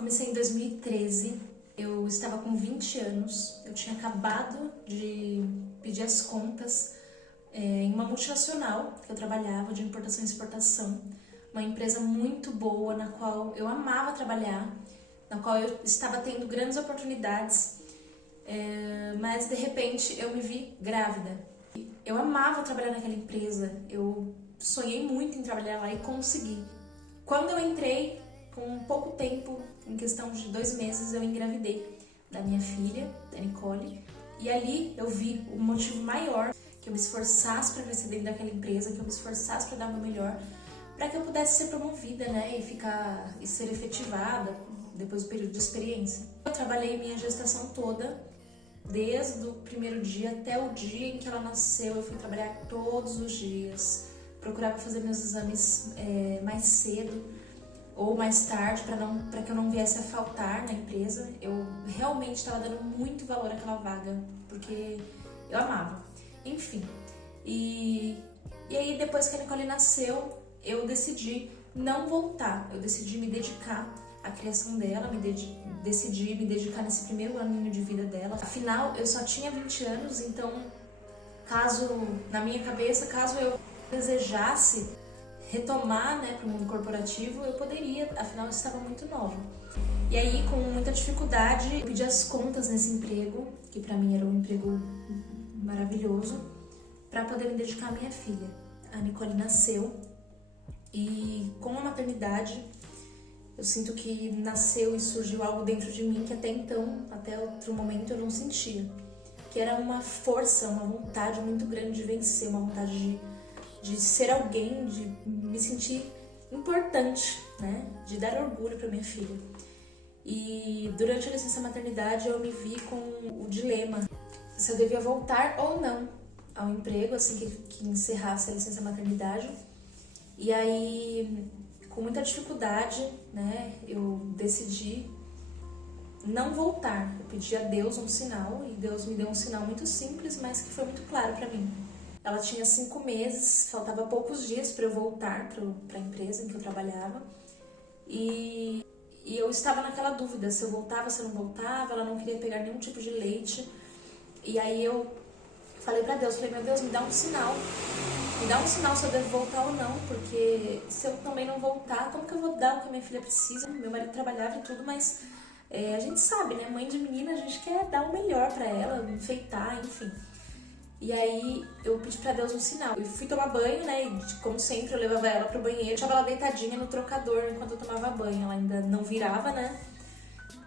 Comecei em 2013, eu estava com 20 anos, eu tinha acabado de pedir as contas em uma multinacional que eu trabalhava, de importação e exportação, uma empresa muito boa, na qual eu amava trabalhar, na qual eu estava tendo grandes oportunidades, mas de repente eu me vi grávida. Eu amava trabalhar naquela empresa, eu sonhei muito em trabalhar lá e consegui. Quando eu entrei, com pouco tempo, em questão de 2 meses, eu engravidei da minha filha, da Nicole, e ali eu vi o motivo maior, que eu me esforçasse para crescer dentro daquela empresa, que eu me esforçasse para dar o meu melhor, para que eu pudesse ser promovida, né, e ser efetivada depois do período de experiência. Eu trabalhei minha gestação toda, desde o primeiro dia até o dia em que ela nasceu. Eu fui trabalhar todos os dias, procurava fazer meus exames mais cedo ou mais tarde, para que eu não viesse a faltar na empresa. Eu realmente estava dando muito valor àquela vaga, porque eu amava. Enfim, e aí depois que a Nicole nasceu, eu decidi não voltar, eu decidi me dedicar à criação dela, decidi me dedicar nesse primeiro aninho de vida dela. Afinal, eu só tinha 20 anos, então, na minha cabeça, caso eu desejasse retomar, né, para o mundo corporativo, eu poderia, afinal eu estava muito nova. E aí, com muita dificuldade, eu pedi as contas nesse emprego, que para mim era um emprego maravilhoso, para poder me dedicar à minha filha. A Nicole nasceu e com a maternidade eu sinto que nasceu e surgiu algo dentro de mim que até então, até outro momento, eu não sentia. Que era uma força, uma vontade muito grande de vencer, uma vontade de ser alguém, de me sentir importante, né? De dar orgulho para minha filha. E durante a licença maternidade eu me vi com o dilema se eu devia voltar ou não ao emprego assim que encerrasse a licença maternidade. E aí, com muita dificuldade, né, eu decidi não voltar. Eu pedi a Deus um sinal e Deus me deu um sinal muito simples, mas que foi muito claro para mim. Ela tinha 5 meses, faltava poucos dias para eu voltar para a empresa em que eu trabalhava. E eu estava naquela dúvida, se eu voltava, se eu não voltava. Ela não queria pegar nenhum tipo de leite. E aí eu falei para Deus, meu Deus, me dá um sinal. Me dá um sinal se eu devo voltar ou não, porque se eu também não voltar, como que eu vou dar o que a minha filha precisa? Meu marido trabalhava e tudo, mas a gente sabe, né? Mãe de menina, a gente quer dar o melhor para ela, enfeitar, enfim. E aí eu pedi pra Deus um sinal. Eu fui tomar banho, né? E como sempre, eu levava ela pro banheiro. Deixava ela deitadinha no trocador enquanto eu tomava banho. Ela ainda não virava, né?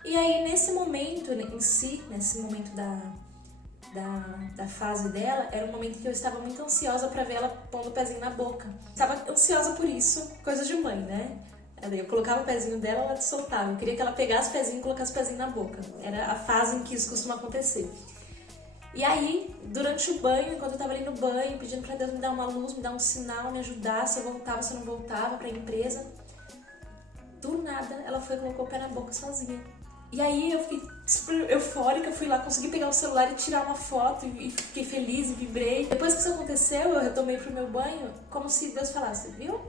E aí, nesse momento em si, nesse momento da fase dela, era um momento que eu estava muito ansiosa pra ver ela pondo o pezinho na boca. Estava ansiosa por isso, coisa de mãe, né? Eu colocava o pezinho dela, ela soltava. Eu queria que ela pegasse o pezinho e colocasse o pezinho na boca. Era a fase em que isso costuma acontecer. E aí, durante o banho, enquanto eu tava ali no banho, pedindo pra Deus me dar uma luz, me dar um sinal, me ajudar, se eu voltava, se eu não voltava pra empresa, do nada, ela foi e colocou o pé na boca sozinha. E aí eu fiquei super eufórica, fui lá, consegui pegar o celular e tirar uma foto e fiquei feliz e vibrei. Depois que isso aconteceu, eu retomei pro meu banho, como se Deus falasse, viu?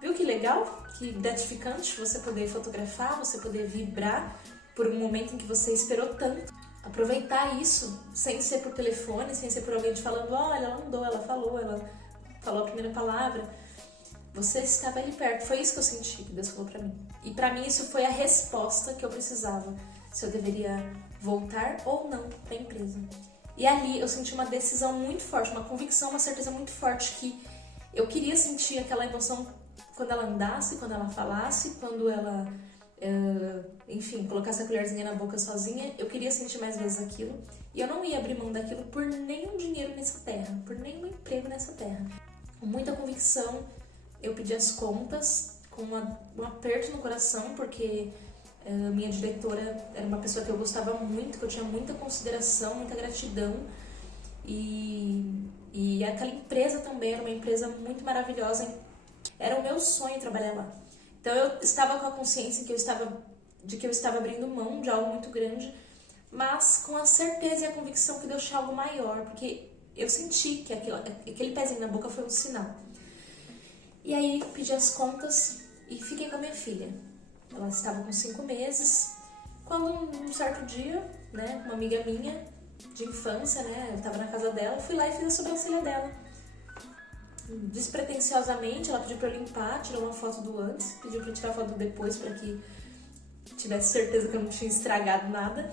Viu que legal? Que gratificante você poder fotografar, você poder vibrar por um momento em que você esperou tanto. Aproveitar isso, sem ser por telefone, sem ser por alguém te falando, olha, ela andou, ela falou a primeira palavra. Você estava ali perto, foi isso que eu senti que Deus falou pra mim. E pra mim isso foi a resposta que eu precisava, se eu deveria voltar ou não pra empresa. E ali eu senti uma decisão muito forte, uma convicção, uma certeza muito forte que eu queria sentir aquela emoção quando ela andasse, quando ela falasse, quando ela... enfim, colocasse a colherzinha na boca sozinha. Eu queria sentir mais vezes aquilo e eu não ia abrir mão daquilo por nenhum dinheiro nessa terra, por nenhum emprego nessa terra. Com muita convicção, eu pedi as contas com um aperto no coração, porque minha diretora era uma pessoa que eu gostava muito, que eu tinha muita consideração, muita gratidão, e aquela empresa também era uma empresa muito maravilhosa. Era o meu sonho trabalhar lá. Então eu estava com a consciência de que eu estava abrindo mão de algo muito grande, mas com a certeza e a convicção que Deus tinha algo maior, porque eu senti que aquele pezinho na boca foi um sinal. E aí pedi as contas e fiquei com a minha filha. Ela estava com 5 meses, quando um certo dia, né, uma amiga minha de infância, né, eu estava na casa dela, fui lá e fiz a sobrancelha dela. Despretensiosamente, ela pediu pra eu limpar, tirou uma foto do antes, pediu pra eu tirar a foto do depois pra que tivesse certeza que eu não tinha estragado nada.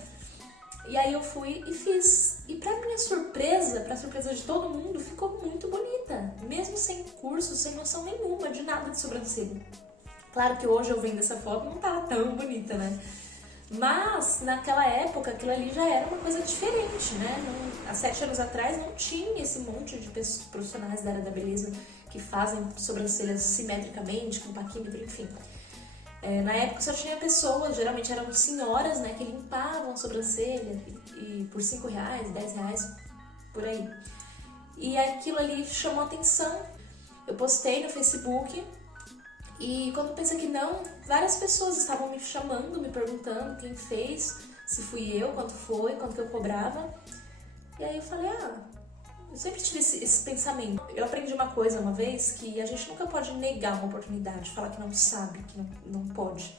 E aí eu fui e fiz. E pra minha surpresa, pra surpresa de todo mundo, ficou muito bonita. Mesmo sem curso, sem noção nenhuma de nada de sobrancelha. Claro que hoje eu vendo essa foto não tava tão bonita, né? Mas naquela época aquilo ali já era uma coisa diferente, né? Há 7 anos atrás não tinha esse monte de profissionais da área da beleza que fazem sobrancelhas simetricamente, com paquímetro, enfim. Na época só tinha pessoas, geralmente eram senhoras, né, que limpavam a sobrancelha e por R$5, R$10, por aí. E aquilo ali chamou atenção. Eu postei no Facebook e quando pensa que não, várias pessoas estavam me chamando, me perguntando quem fez, se fui eu, quanto foi, quanto que eu cobrava. E aí eu falei, eu sempre tive esse pensamento. Eu aprendi uma coisa uma vez, que a gente nunca pode negar uma oportunidade, falar que não sabe, que não pode.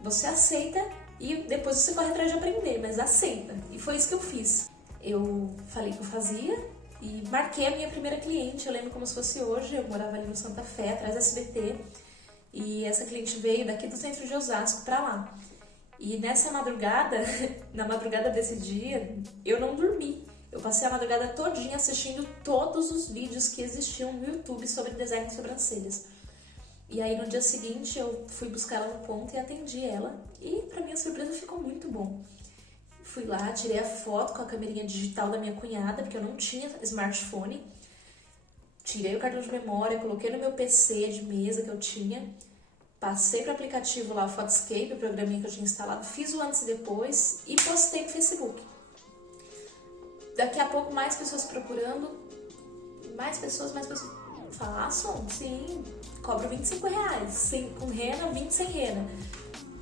Você aceita e depois você corre atrás de aprender, mas aceita. E foi isso que eu fiz. Eu falei que eu fazia e marquei a minha primeira cliente. Eu lembro como se fosse hoje, eu morava ali no Santa Fé, atrás da SBT. E essa cliente veio daqui do centro de Osasco pra lá. E nessa madrugada, na madrugada desse dia, eu não dormi. Eu passei a madrugada todinha assistindo todos os vídeos que existiam no YouTube sobre design de sobrancelhas. E aí no dia seguinte eu fui buscar ela no ponto e atendi ela. E pra minha surpresa ficou muito bom. Fui lá, tirei a foto com a câmerinha digital da minha cunhada, porque eu não tinha smartphone. Tirei o cartão de memória, coloquei no meu PC de mesa que eu tinha. Passei para o aplicativo lá, o Photoscape, o programinha que eu tinha instalado. Fiz o antes e depois e postei no Facebook. Daqui a pouco mais pessoas procurando, mais pessoas. Façam? Sim, cobro R$25, com rena, 20 sem rena.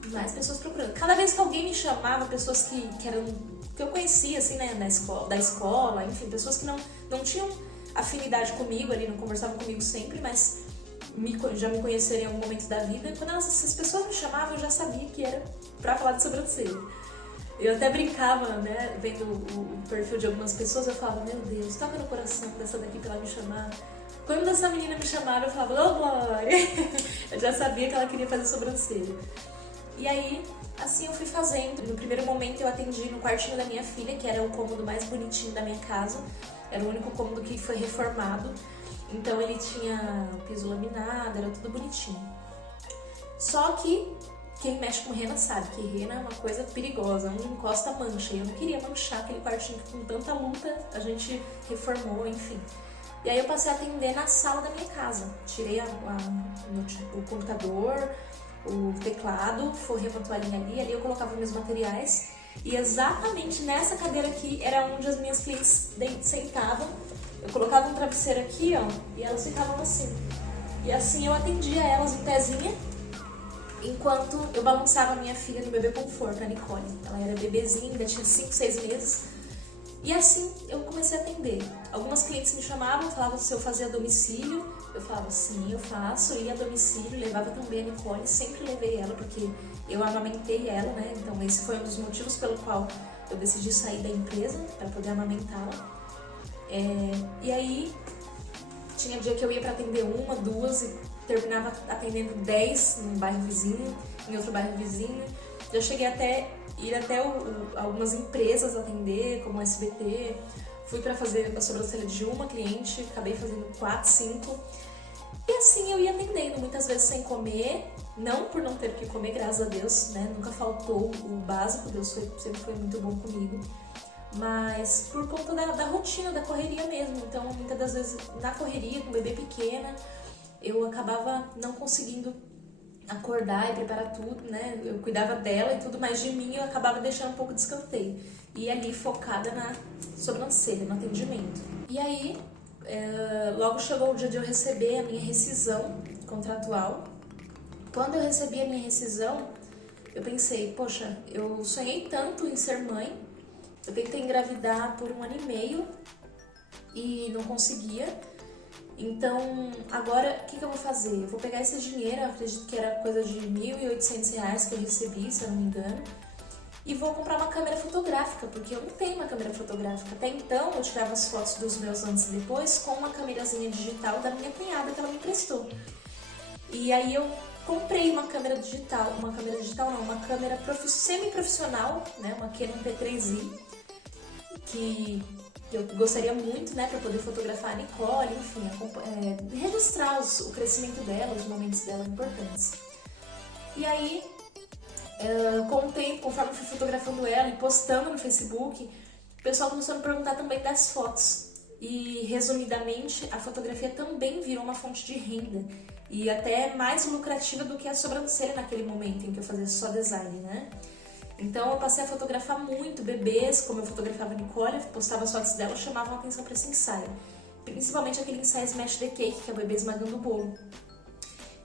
Mais pessoas procurando. Cada vez que alguém me chamava, pessoas que eu conhecia, assim, né, da escola, enfim, pessoas que não tinham afinidade comigo ali, não conversavam comigo sempre, mas já me conheceram em algum momento da vida. E quando essas pessoas me chamavam, eu já sabia que era pra falar de sobrancelha. Eu até brincava, né, vendo o perfil de algumas pessoas, eu falava, meu Deus, toca no coração dessa daqui pra ela me chamar. Quando essa menina me chamava, eu falava, ô Glória! Eu já sabia que ela queria fazer sobrancelha. E aí, assim eu fui fazendo. No primeiro momento eu atendi no quartinho da minha filha, que era o cômodo mais bonitinho da minha casa. Era o único cômodo que foi reformado. Então ele tinha piso laminado, era tudo bonitinho. Só que quem mexe com rena sabe que rena é uma coisa perigosa, onde encosta mancha. E eu não queria manchar aquele quartinho que com tanta luta a gente reformou, enfim. E aí eu passei a atender na sala da minha casa. Tirei o computador, o teclado, forrei uma toalhinha ali eu colocava meus materiais. E exatamente nessa cadeira aqui era onde as minhas clientes sentavam. Eu colocava um travesseiro aqui, ó, e elas ficavam assim. E assim eu atendia elas em pezinha, enquanto eu balançava a minha filha no bebê conforto, a Nicole. Ela era bebezinha, ainda tinha 5, 6 meses. E assim eu comecei a atender. Algumas clientes me chamavam, falavam se eu fazia a domicílio. Eu falava, sim, eu faço. Ia a domicílio, levava também a Nicole. Sempre levei ela, porque eu amamentei ela, né? Então esse foi um dos motivos pelo qual eu decidi sair da empresa, para poder amamentá-la. E aí, tinha dia que eu ia para atender 1, 2 e terminava atendendo 10 num bairro vizinho, em outro bairro vizinho. Já cheguei ir até algumas empresas atender, como o SBT. Fui para fazer a sobrancelha de uma cliente, acabei fazendo 4, 5. E assim eu ia atendendo, muitas vezes sem comer, não por não ter o que comer, graças a Deus, né? Nunca faltou o básico, Deus sempre foi muito bom comigo. Mas por conta da rotina, da correria mesmo. Então, muitas das vezes, na correria, com o bebê pequena, eu acabava não conseguindo acordar e preparar tudo, né? Eu cuidava dela e tudo, mas de mim eu acabava deixando um pouco de escanteio. E ali, focada na sobrancelha, no atendimento. E aí, logo chegou o dia de eu receber a minha rescisão contratual. Quando eu recebi a minha rescisão, eu pensei, poxa, eu sonhei tanto em ser mãe. Eu tentei engravidar por 1 ano e meio e não conseguia. Então, agora, o que eu vou fazer? Eu vou pegar esse dinheiro, eu acredito que era coisa de R$ 1.800 que eu recebi, se eu não me engano, e vou comprar uma câmera fotográfica, porque eu não tenho uma câmera fotográfica. Até então, eu tirava as fotos dos meus antes e depois com uma câmerazinha digital da minha cunhada que ela me emprestou. E aí eu comprei uma câmera digital, uma câmera semi-profissional, né, uma Canon T3i, que eu gostaria muito, né, para poder fotografar a Nicole, enfim, registrar o crescimento dela, os momentos dela importantes. E aí, com o tempo, conforme eu fui fotografando ela e postando no Facebook, o pessoal começou a me perguntar também das fotos. E, resumidamente, a fotografia também virou uma fonte de renda e até mais lucrativa do que a sobrancelha naquele momento em que eu fazia só design, né? Então eu passei a fotografar muito bebês, como eu fotografava a Nicole, postava as fotos dela, chamavam a atenção para esse ensaio. Principalmente aquele ensaio Smash the Cake, que é o bebê esmagando o bolo.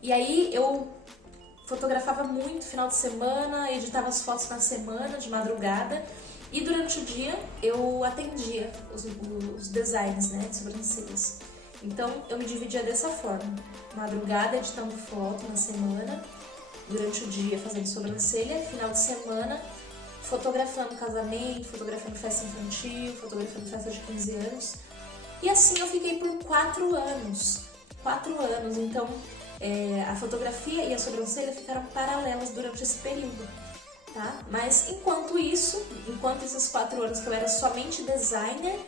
E aí eu fotografava muito final de semana, editava as fotos na semana, de madrugada, e durante o dia eu atendia os designs, né, de sobrancelhas. Então eu me dividia dessa forma: madrugada editando foto na semana, durante o dia fazendo sobrancelha, final de semana fotografando casamento, fotografando festa infantil, fotografando festa de 15 anos. E assim eu fiquei por 4 anos. 4 anos, então a fotografia e a sobrancelha ficaram paralelas durante esse período, tá? Mas enquanto esses 4 anos que eu era somente designer,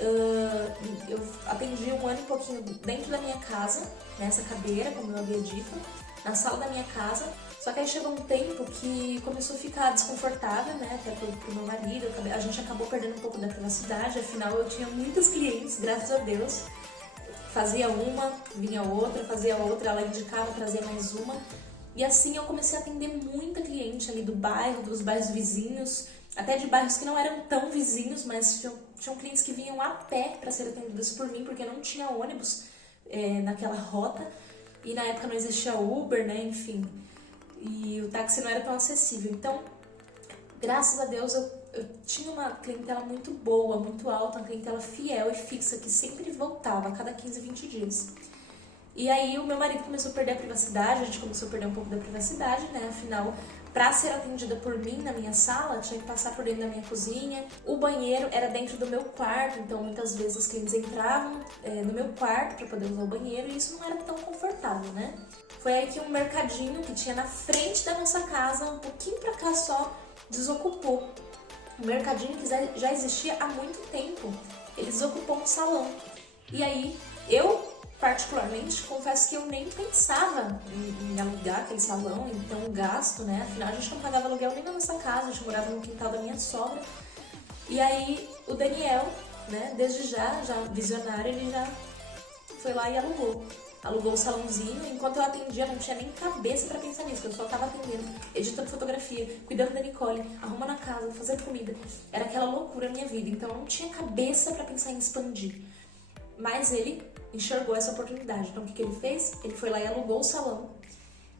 eu atendi 1 ano e pouquinho dentro da minha casa, nessa cadeira, como eu havia dito, na sala da minha casa. Só que aí chegou um tempo que começou a ficar desconfortável, né, até pro meu marido, a gente acabou perdendo um pouco da privacidade, afinal eu tinha muitos clientes, graças a Deus. Fazia uma, vinha outra, fazia outra, ela indicava, trazia mais uma. E assim eu comecei a atender muita cliente ali do bairro, dos bairros vizinhos, até de bairros que não eram tão vizinhos, mas tinham clientes que vinham a pé para ser atendidos por mim, porque não tinha ônibus naquela rota. E na época não existia Uber, né, enfim. E o táxi não era tão acessível. Então, graças a Deus, eu tinha uma clientela muito boa, muito alta, uma clientela fiel e fixa, que sempre voltava a cada 15, 20 dias. E aí o meu marido começou a perder a privacidade, a gente começou a perder um pouco da privacidade, né? Afinal, para ser atendida por mim na minha sala, tinha que passar por dentro da minha cozinha. O banheiro era dentro do meu quarto, então muitas vezes os clientes entravam no meu quarto para poder usar o banheiro e isso não era tão confortável, né? Foi aí que um mercadinho que tinha na frente da nossa casa, um pouquinho pra cá só, desocupou. Um mercadinho que já existia há muito tempo, ele desocupou um salão. E aí, eu, particularmente, confesso que eu nem pensava em alugar aquele salão, então o gasto, né? Afinal, a gente não pagava aluguel nem na nossa casa, a gente morava no quintal da minha sogra. E aí, o Daniel, né, desde já visionário, ele já foi lá e alugou o salãozinho. Enquanto eu atendia, não tinha nem cabeça pra pensar nisso, eu só tava atendendo, editando fotografia, cuidando da Nicole, arrumando a casa, fazendo comida. Era aquela loucura na minha vida, então eu não tinha cabeça pra pensar em expandir. Mas ele enxergou essa oportunidade, então o que ele fez? Ele foi lá e alugou o salão.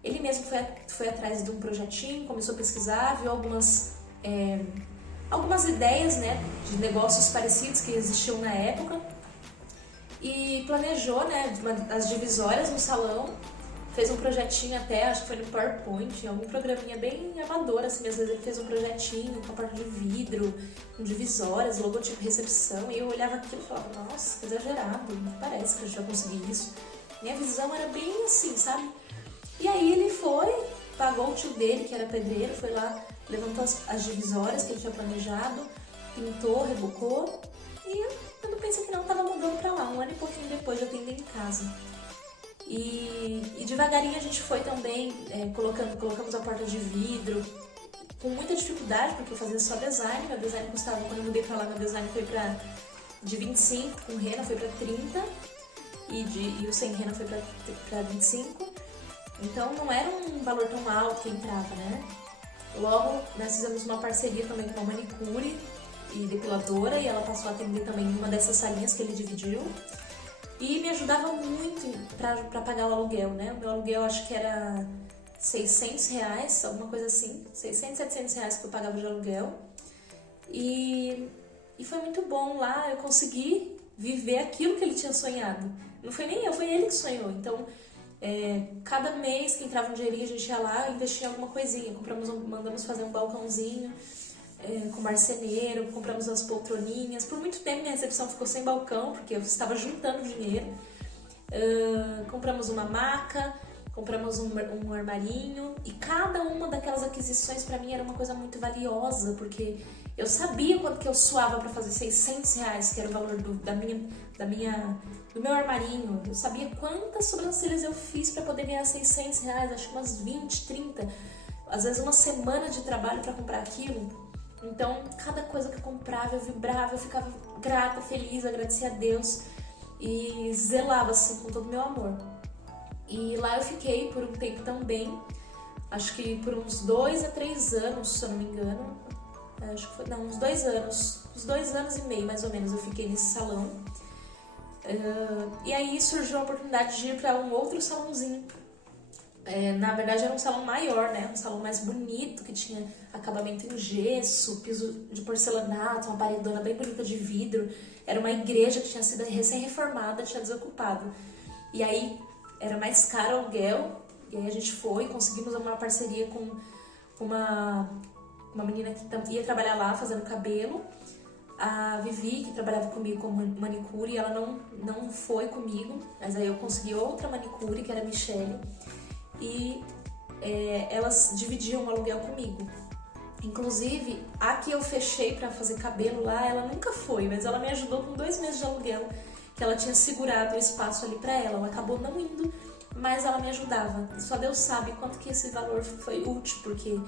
Ele mesmo foi atrás de um projetinho, começou a pesquisar, viu algumas ideias, né, de negócios parecidos que existiam na época, e planejou, né, as divisórias no salão, fez um projetinho até, acho que foi no PowerPoint, algum programinha bem amador, assim, às vezes ele fez um projetinho com a parte de vidro, com divisórias, logotipo, recepção, e eu olhava aquilo e falava, nossa, que exagerado, não parece que a gente vai conseguir isso. Minha visão era bem assim, sabe? E aí ele foi, pagou o tio dele, que era pedreiro, foi lá, levantou as divisórias que ele tinha planejado, pintou, rebocou, e quando pensei que não, tava mudando pra lá, 1 ano e pouquinho depois de atender em casa. E devagarinho a gente foi também colocamos a porta de vidro, com muita dificuldade, porque eu fazia só design, meu design custava, quando eu mudei pra lá, meu design foi de 25, com rena foi pra 30, e o sem rena foi pra 25, então não era um valor tão alto que entrava, né? Logo, nós fizemos uma parceria também com uma manicure e depiladora, e ela passou a atender também em uma dessas salinhas que ele dividiu. E me ajudava muito pra pagar o aluguel, né? O meu aluguel acho que era R$ 600, alguma coisa assim. 600, R$ 700 que eu pagava de aluguel. E foi muito bom lá, eu consegui viver aquilo que ele tinha sonhado. Não foi nem eu, foi ele que sonhou. Então, cada mês que entrava um dinheirinho, a gente ia lá e investia em alguma coisinha. Mandamos fazer um balcãozinho com marceneiro, compramos as poltroninhas. Por muito tempo minha recepção ficou sem balcão, porque eu estava juntando dinheiro. Compramos uma maca, compramos um armarinho, e cada uma daquelas aquisições para mim era uma coisa muito valiosa, porque eu sabia quanto que eu suava para fazer R$600, que era o valor do meu armarinho. Eu sabia quantas sobrancelhas eu fiz para poder ganhar R$600, acho que umas 20, 30, às vezes uma semana de trabalho para comprar aquilo. Então, cada coisa que eu comprava, eu vibrava, eu ficava grata, feliz, agradecia a Deus e zelava assim com todo o meu amor. E lá eu fiquei por um tempo também, acho que por uns 2 a 3 anos, se eu não me engano. Acho que foi, não, uns 2 anos, uns 2 anos e meio mais ou menos eu fiquei nesse salão. E aí surgiu a oportunidade de ir para um outro salãozinho. Na verdade era um salão maior, né? Um salão mais bonito, que tinha acabamento em gesso, piso de porcelanato, uma paredona bem bonita de vidro. Era uma igreja que tinha sido recém-reformada, tinha desocupado. E aí era mais caro o aluguel, e aí a gente foi, conseguimos uma parceria com uma menina que ia trabalhar lá fazendo cabelo. A Vivi, que trabalhava comigo como manicure, ela não foi comigo, mas aí eu consegui outra manicure, que era a Michelle, e elas dividiam o aluguel comigo. Inclusive, a que eu fechei pra fazer cabelo lá, ela nunca foi, mas ela me ajudou com 2 meses de aluguel, que ela tinha segurado o espaço ali pra ela. Ela acabou não indo, mas ela me ajudava. Só Deus sabe quanto que esse valor foi útil, porque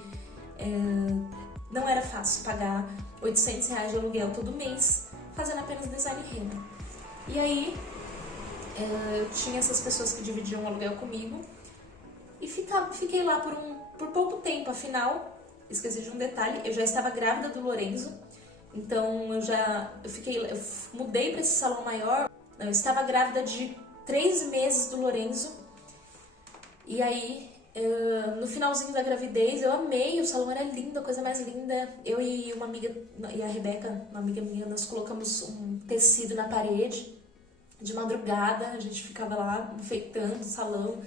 não era fácil pagar R$800 de aluguel todo mês, fazendo apenas design e renda. E aí, eu tinha essas pessoas que dividiam o aluguel comigo, e fiquei lá por pouco tempo. Afinal, esqueci de um detalhe, eu já estava grávida do Lorenzo, então eu mudei para esse salão maior. Eu estava grávida de 3 meses do Lorenzo, e aí no finalzinho da gravidez eu amei, o salão era lindo, a coisa mais linda. Eu e uma amiga, e a Rebeca, uma amiga minha, nós colocamos um tecido na parede de madrugada, a gente ficava lá enfeitando o salão.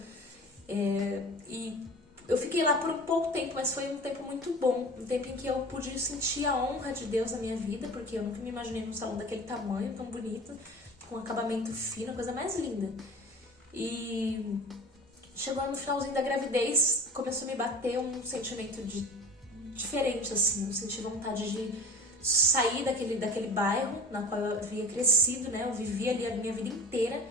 E eu fiquei lá por um pouco tempo, mas foi um tempo muito bom, um tempo em que eu pude sentir a honra de Deus na minha vida, porque eu nunca me imaginei num salão daquele tamanho, tão bonito, com acabamento fino, a coisa mais linda. E chegou no finalzinho da gravidez, começou a me bater um sentimento diferente, assim, eu senti vontade de sair daquele bairro na qual eu havia crescido, né? Eu vivia ali a minha vida inteira.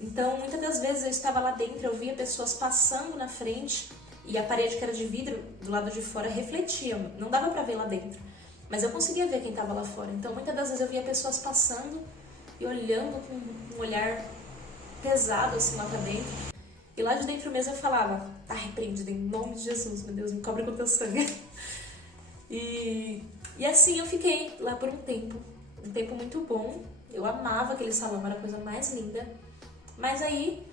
Então, muitas das vezes eu estava lá dentro, eu via pessoas passando na frente, e a parede, que era de vidro, do lado de fora, refletia. Não dava pra ver lá dentro, mas eu conseguia ver quem estava lá fora. Então, muitas das vezes eu via pessoas passando e olhando com um olhar pesado, assim, lá pra dentro. E lá de dentro mesmo eu falava: tá repreendido em nome de Jesus, meu Deus, me cobre com teu sangue. E assim eu fiquei lá por um tempo muito bom. Eu amava aquele salão, era a coisa mais linda. Mas aí,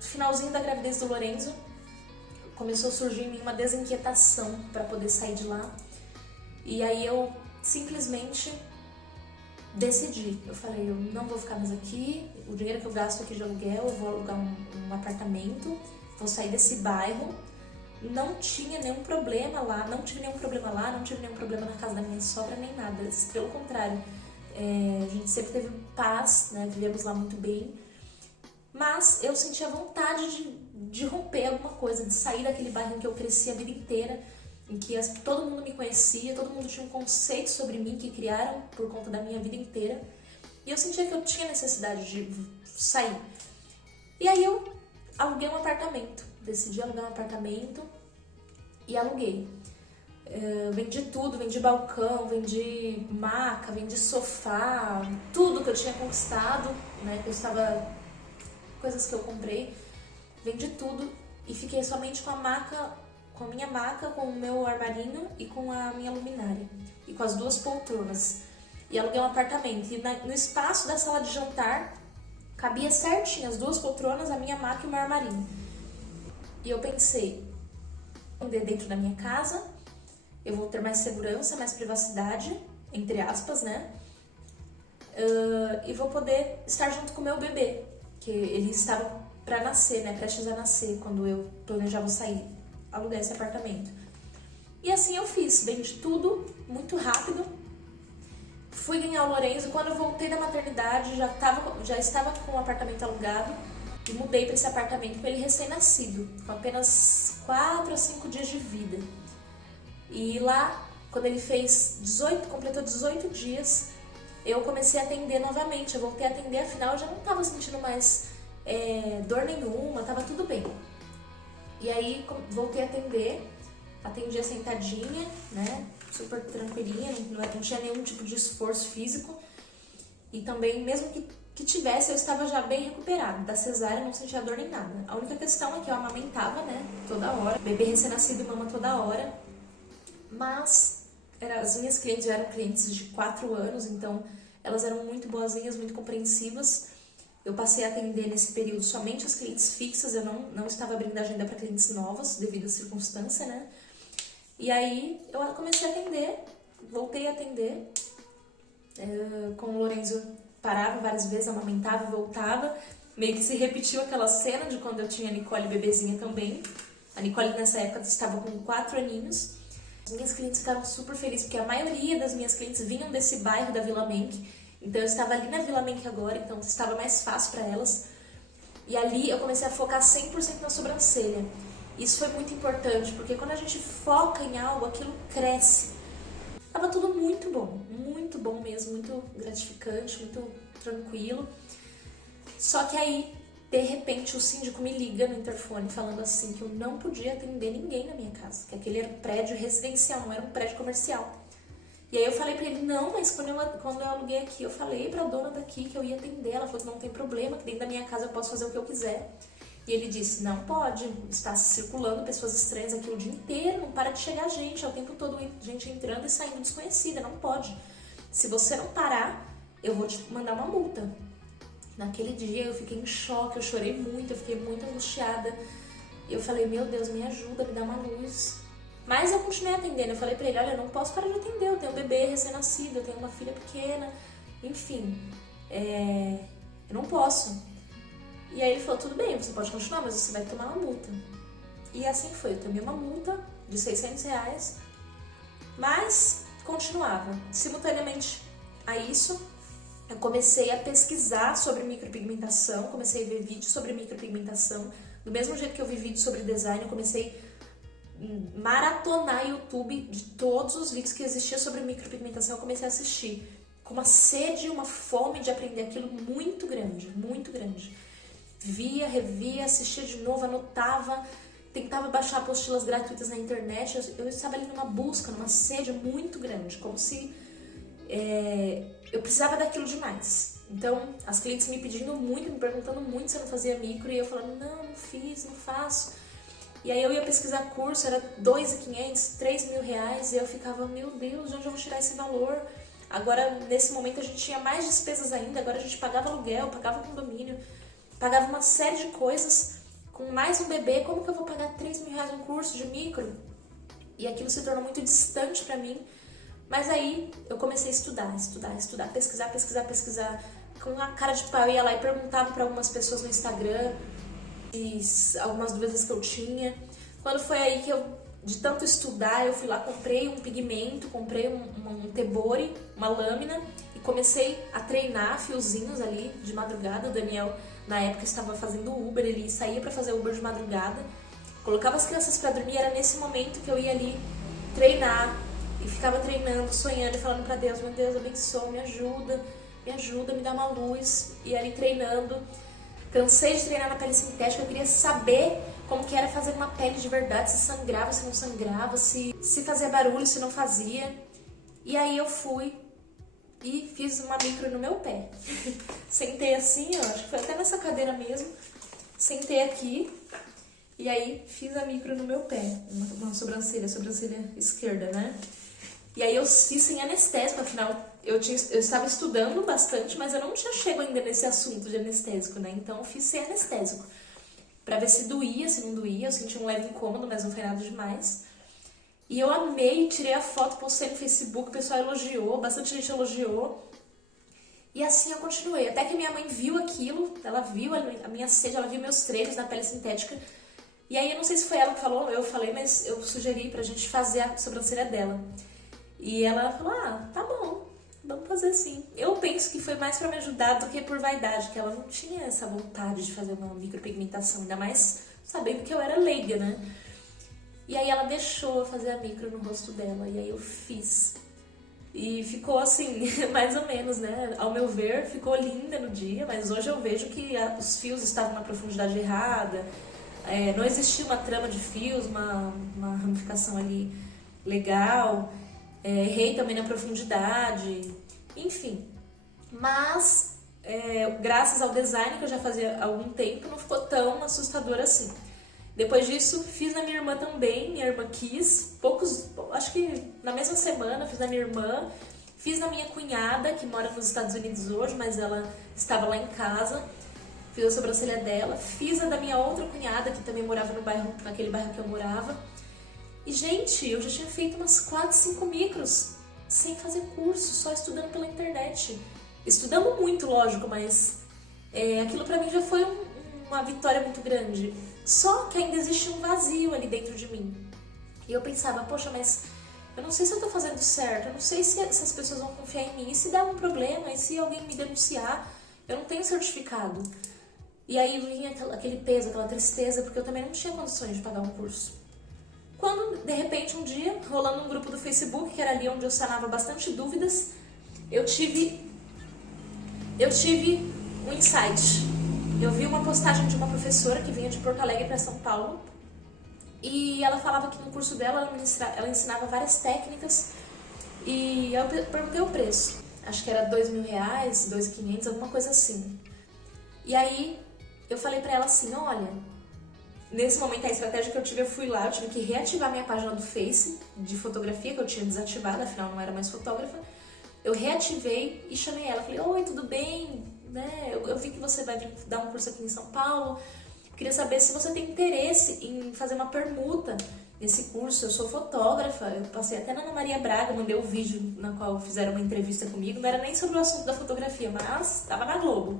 finalzinho da gravidez do Lorenzo, começou a surgir em mim uma desinquietação para poder sair de lá. E aí eu simplesmente decidi. Eu falei: eu não vou ficar mais aqui, o dinheiro que eu gasto aqui de aluguel, eu vou alugar um apartamento, vou sair desse bairro. Não tinha nenhum problema lá, não tive nenhum problema na casa da minha sogra, nem nada. Pelo contrário, a gente sempre teve paz, né? Vivemos lá muito bem. Mas eu sentia vontade de romper alguma coisa, de sair daquele bairro em que eu cresci a vida inteira, em que todo mundo me conhecia, todo mundo tinha um conceito sobre mim que criaram por conta da minha vida inteira. E eu sentia que eu tinha necessidade de sair. E aí eu aluguei um apartamento, decidi alugar um apartamento e aluguei. Vendi tudo, vendi balcão, vendi maca, vendi sofá, tudo que eu tinha conquistado, né, coisas que eu comprei, vendi tudo e fiquei somente com a minha maca, com o meu armarinho e com a minha luminária e com as 2 poltronas. E aluguei um apartamento, e no espaço da sala de jantar cabia certinho as 2 poltronas, a minha maca e o meu armarinho. E eu pensei: dentro da minha casa, eu vou ter mais segurança, mais privacidade, entre aspas, né? e vou poder estar junto com o meu bebê, que ele estava para nascer, né, prestes a nascer, quando eu planejava sair, alugar esse apartamento. E assim eu fiz, vendi tudo, muito rápido. Fui ganhar o Lorenzo, quando eu voltei da maternidade, já estava com o apartamento alugado e mudei para esse apartamento com ele recém-nascido, com apenas 4 a 5 dias de vida. E lá, quando ele completou 18 dias, eu comecei a atender novamente, eu voltei a atender, afinal eu já não estava sentindo mais dor nenhuma, estava tudo bem. E aí voltei a atender, atendia sentadinha, né, super tranquilinha, não tinha nenhum tipo de esforço físico. E também, mesmo que tivesse, eu estava já bem recuperada. Da cesárea eu não sentia dor nem nada. A única questão é que eu amamentava, né, toda hora. Bebê recém-nascido mama toda hora. Mas as minhas clientes já eram clientes de 4 anos, então elas eram muito boazinhas, muito compreensivas. Eu passei a atender nesse período somente as clientes fixas, eu não estava abrindo agenda para clientes novas, devido à circunstância, né? E aí eu comecei a atender, voltei a atender, com o Lorenzo parava várias vezes, amamentava e voltava. Meio que se repetiu aquela cena de quando eu tinha a Nicole bebezinha também. A Nicole nessa época estava com 4 aninhos. As minhas clientes ficaram super felizes, porque a maioria das minhas clientes vinham desse bairro da Vila Menck. Então eu estava ali na Vila Menck agora, então estava mais fácil para elas. E ali eu comecei a focar 100% na sobrancelha. Isso foi muito importante, porque quando a gente foca em algo, aquilo cresce. Tava tudo muito bom mesmo, muito gratificante, muito tranquilo. Só que aí, de repente, o síndico me liga no interfone falando assim que eu não podia atender ninguém na minha casa, que aquele era um prédio residencial, não era um prédio comercial. E aí eu falei pra ele, não, mas quando eu aluguei aqui, eu falei pra dona daqui que eu ia atender, ela falou que não tem problema, que dentro da minha casa eu posso fazer o que eu quiser. E ele disse, não pode, está circulando pessoas estranhas aqui o dia inteiro, não para de chegar gente, é o tempo todo gente entrando e saindo desconhecida, não pode. Se você não parar, eu vou te mandar uma multa. Naquele dia eu fiquei em choque, eu chorei muito, eu fiquei muito angustiada. Eu falei, meu Deus, me ajuda, me dá uma luz. Mas eu continuei atendendo, eu falei pra ele, olha, eu não posso parar de atender, eu tenho um bebê recém-nascido, eu tenho uma filha pequena, enfim, eu não posso. E aí ele falou, tudo bem, você pode continuar, mas você vai tomar uma multa. E assim foi, eu tomei uma multa de R$600, mas continuava. Simultaneamente a isso, eu comecei a pesquisar sobre micropigmentação, comecei a ver vídeos sobre micropigmentação. Do mesmo jeito que eu vi vídeos sobre design, eu comecei a maratonar YouTube de todos os vídeos que existiam sobre micropigmentação, eu comecei a assistir. Com uma sede, uma fome de aprender aquilo muito grande, muito grande. Via, revia, assistia de novo, anotava, tentava baixar apostilas gratuitas na internet. Eu estava ali numa busca, numa sede muito grande, como se eu precisava daquilo demais. Então, as clientes me pedindo muito, me perguntando muito se eu não fazia micro, e eu falando, não fiz, não faço. E aí eu ia pesquisar curso, era R$2.500, R$3.000, e eu ficava, meu Deus, de onde eu vou tirar esse valor? Agora, nesse momento, a gente tinha mais despesas ainda, agora a gente pagava aluguel, pagava condomínio, pagava uma série de coisas, com mais um bebê, como que eu vou pagar R$3.000 um curso de micro? E aquilo se tornou muito distante pra mim, mas aí eu comecei a estudar, pesquisar, com a cara de pau, eu ia lá e perguntava pra algumas pessoas no Instagram, algumas dúvidas que eu tinha. Quando foi aí que eu, de tanto estudar, eu fui lá, comprei um pigmento, comprei um tebori, uma lâmina, e comecei a treinar fiozinhos ali de madrugada. O Daniel, na época, estava fazendo Uber, ele saía pra fazer Uber de madrugada, colocava as crianças pra dormir, era nesse momento que eu ia ali treinar, e ficava treinando, sonhando e falando pra Deus, meu Deus, abençoa, me ajuda, me dá uma luz, e ali treinando. Cansei de treinar na pele sintética, eu queria saber como que era fazer uma pele de verdade, se sangrava, se não sangrava, se fazia barulho, se não fazia. E aí eu fui e fiz uma micro no meu pé. Sentei assim, ó, acho que foi até nessa cadeira mesmo. Sentei aqui e aí fiz a micro no meu pé, uma sobrancelha esquerda, né? E aí eu fiz sem anestésico, afinal eu estava estudando bastante, mas eu não tinha chego ainda nesse assunto de anestésico, né? Então eu fiz sem anestésico, pra ver se doía, se não doía. Eu senti um leve incômodo, mas não foi nada demais. E eu amei, tirei a foto, postei no Facebook, o pessoal elogiou, bastante gente elogiou. E assim eu continuei, até que minha mãe viu aquilo, ela viu a minha sede, ela viu meus treinos na pele sintética. E aí eu não sei se foi ela que falou, eu falei, mas eu sugeri pra gente fazer a sobrancelha dela. E ela falou, tá bom, vamos fazer sim. Eu penso que foi mais pra me ajudar do que por vaidade, que ela não tinha essa vontade de fazer uma micropigmentação, ainda mais sabendo que eu era leiga, né? E aí ela deixou eu fazer a micro no rosto dela, e aí eu fiz. E ficou assim, mais ou menos, né? Ao meu ver, ficou linda no dia, mas hoje eu vejo que os fios estavam na profundidade errada, não existia uma trama de fios, uma ramificação ali legal, errei também na profundidade, enfim. Mas, graças ao design que eu já fazia há algum tempo, não ficou tão assustador assim. Depois disso, fiz na minha irmã também, minha irmã quis, acho que na mesma semana fiz na minha irmã, fiz na minha cunhada, que mora nos Estados Unidos hoje, mas ela estava lá em casa, fiz a sobrancelha dela, fiz a da minha outra cunhada, que também morava naquele bairro que eu morava. E, gente, eu já tinha feito umas 4, 5 micros, sem fazer curso, só estudando pela internet. Estudando muito, lógico, mas aquilo pra mim já foi uma vitória muito grande. Só que ainda existe um vazio ali dentro de mim. E eu pensava, poxa, mas eu não sei se eu tô fazendo certo, eu não sei se as pessoas vão confiar em mim, e se der um problema, e se alguém me denunciar, eu não tenho certificado. E aí vinha aquele peso, aquela tristeza, porque eu também não tinha condições de pagar um curso. Quando, de repente, um dia, rolando um grupo do Facebook, que era ali onde eu sanava bastante dúvidas, eu tive um insight. Eu vi uma postagem de uma professora que vinha de Porto Alegre para São Paulo e ela falava que no curso dela ela ensinava várias técnicas e eu perguntei o preço. Acho que era R$2.000, R$2.500, alguma coisa assim. E aí eu falei para ela assim, olha, nesse momento a estratégia que eu tive, eu fui lá, eu tive que reativar minha página do Face de fotografia, que eu tinha desativado, afinal não era mais fotógrafa. Eu reativei e chamei ela, falei, oi, tudo bem? Né? Eu vi que você vai vir dar um curso aqui em São Paulo, queria saber se você tem interesse em fazer uma permuta nesse curso. Eu sou fotógrafa, eu passei até na Ana Maria Braga, mandei o vídeo na qual fizeram uma entrevista comigo, não era nem sobre o assunto da fotografia, mas estava na Globo.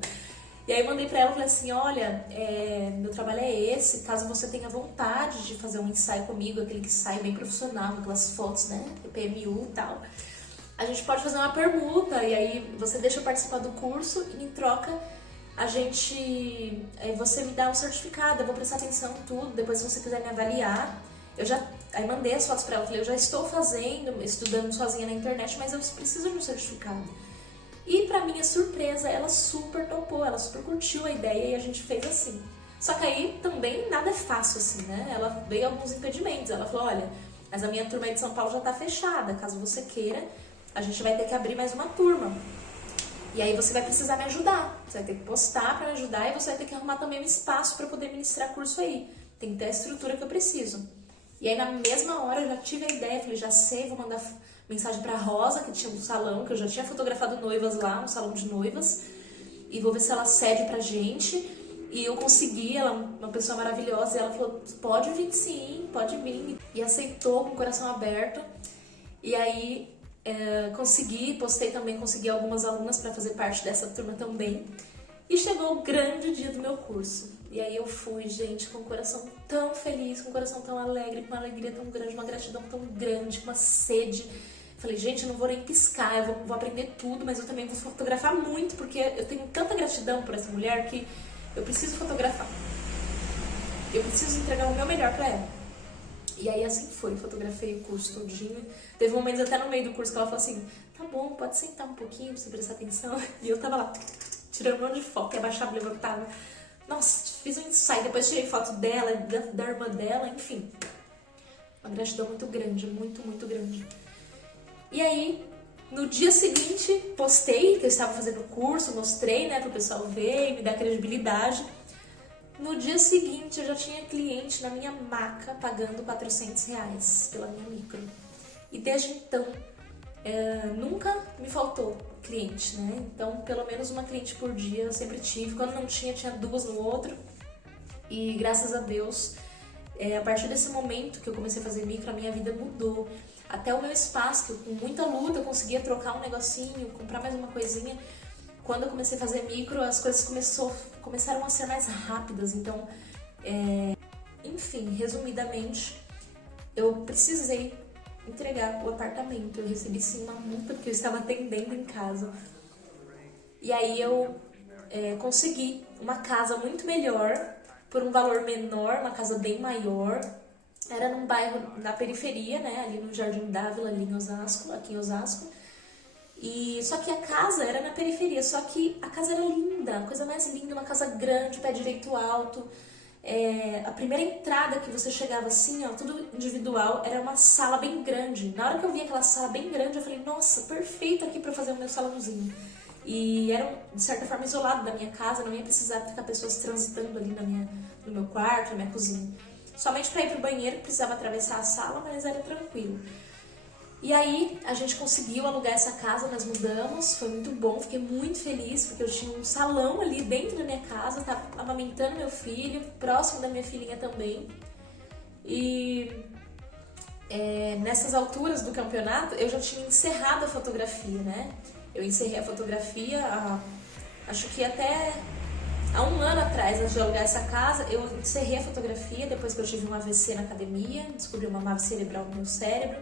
E aí eu mandei pra ela e falei assim, olha, meu trabalho é esse, caso você tenha vontade de fazer um ensaio comigo, aquele que sai bem profissional, aquelas fotos, né, PMU e tal, a gente pode fazer uma permuta, e aí você deixa eu participar do curso e em troca você me dá um certificado, eu vou prestar atenção em tudo, depois se você quiser me avaliar, aí mandei as fotos pra ela, falei, eu já estou estudando sozinha na internet, mas eu preciso de um certificado. E pra minha surpresa, ela super topou, ela super curtiu a ideia e a gente fez assim. Só que aí também nada é fácil assim, né? Ela veio alguns impedimentos, ela falou, olha, mas a minha turma aí de São Paulo já tá fechada, caso você queira, a gente vai ter que abrir mais uma turma. E aí você vai precisar me ajudar, você vai ter que postar pra me ajudar e você vai ter que arrumar também um espaço pra poder ministrar curso aí. Tem que ter a estrutura que eu preciso. E aí na mesma hora eu já tive a ideia, falei, já sei, vou mandar mensagem pra Rosa, que tinha um salão, que eu já tinha fotografado noivas lá, um salão de noivas, e vou ver se ela cede pra gente. E eu consegui, ela é uma pessoa maravilhosa, e ela falou, pode vir sim, pode vir. E aceitou com o coração aberto. E aí postei também, consegui algumas alunas para fazer parte dessa turma também. E chegou o grande dia do meu curso. E aí eu fui, gente, com o coração tão feliz, com o coração tão alegre, com uma alegria tão grande, uma gratidão tão grande, com uma sede. Falei, gente, eu não vou nem piscar, eu vou aprender tudo, mas eu também vou fotografar muito, porque eu tenho tanta gratidão por essa mulher que eu preciso fotografar. Eu preciso entregar o meu melhor pra ela. E aí assim foi, fotografei o curso todinho. Teve momentos até no meio do curso que ela falou assim, tá bom, pode sentar um pouquinho pra você prestar atenção. E eu tava lá, tirando um monte de foto, e abaixava, levantava. Nossa, fiz um ensaio, depois tirei foto dela, da irmã dela, enfim. Uma gratidão muito grande, muito, muito grande. E aí, no dia seguinte, postei que eu estava fazendo o curso, mostrei, né, pro pessoal ver e me dar credibilidade. No dia seguinte, eu já tinha cliente na minha maca pagando R$400 pela minha micro. E desde então, nunca me faltou cliente, né? Então, pelo menos uma cliente por dia eu sempre tive. Quando não tinha, tinha 2 no outro. E graças a Deus, a partir desse momento que eu comecei a fazer micro, a minha vida mudou. Até o meu espaço, que com muita luta eu conseguia trocar um negocinho, comprar mais uma coisinha. quando eu comecei a fazer micro, as coisas começaram a ser mais rápidas. Então, enfim, resumidamente, eu precisei entregar o apartamento. Eu recebi sim uma multa porque eu estava atendendo em casa. E aí eu consegui uma casa muito melhor, por um valor menor, uma casa bem maior. Era num bairro na periferia, né, ali no Jardim Dávila, ali em Osasco, aqui em Osasco. E só que a casa era na periferia, só que a casa era linda, a coisa mais linda, uma casa grande, pé direito alto. A primeira entrada que você chegava assim, ó, tudo individual, era uma sala bem grande. Na hora que eu vi aquela sala bem grande, eu falei, nossa, perfeito aqui pra fazer o meu salãozinho. E era, de certa forma, isolado da minha casa, não ia precisar ficar pessoas transitando ali no meu quarto, na minha cozinha. Somente para ir pro banheiro, precisava atravessar a sala, mas era tranquilo. E aí, a gente conseguiu alugar essa casa, nós mudamos, foi muito bom, fiquei muito feliz, porque eu tinha um salão ali dentro da minha casa, tava amamentando meu filho, próximo da minha filhinha também. E nessas alturas do campeonato, eu já tinha encerrado a fotografia, né? Eu encerrei a fotografia, acho que até há um ano atrás, antes de alugar essa casa, eu encerrei a fotografia depois que eu tive um AVC na academia, descobri uma MAVE cerebral no meu cérebro.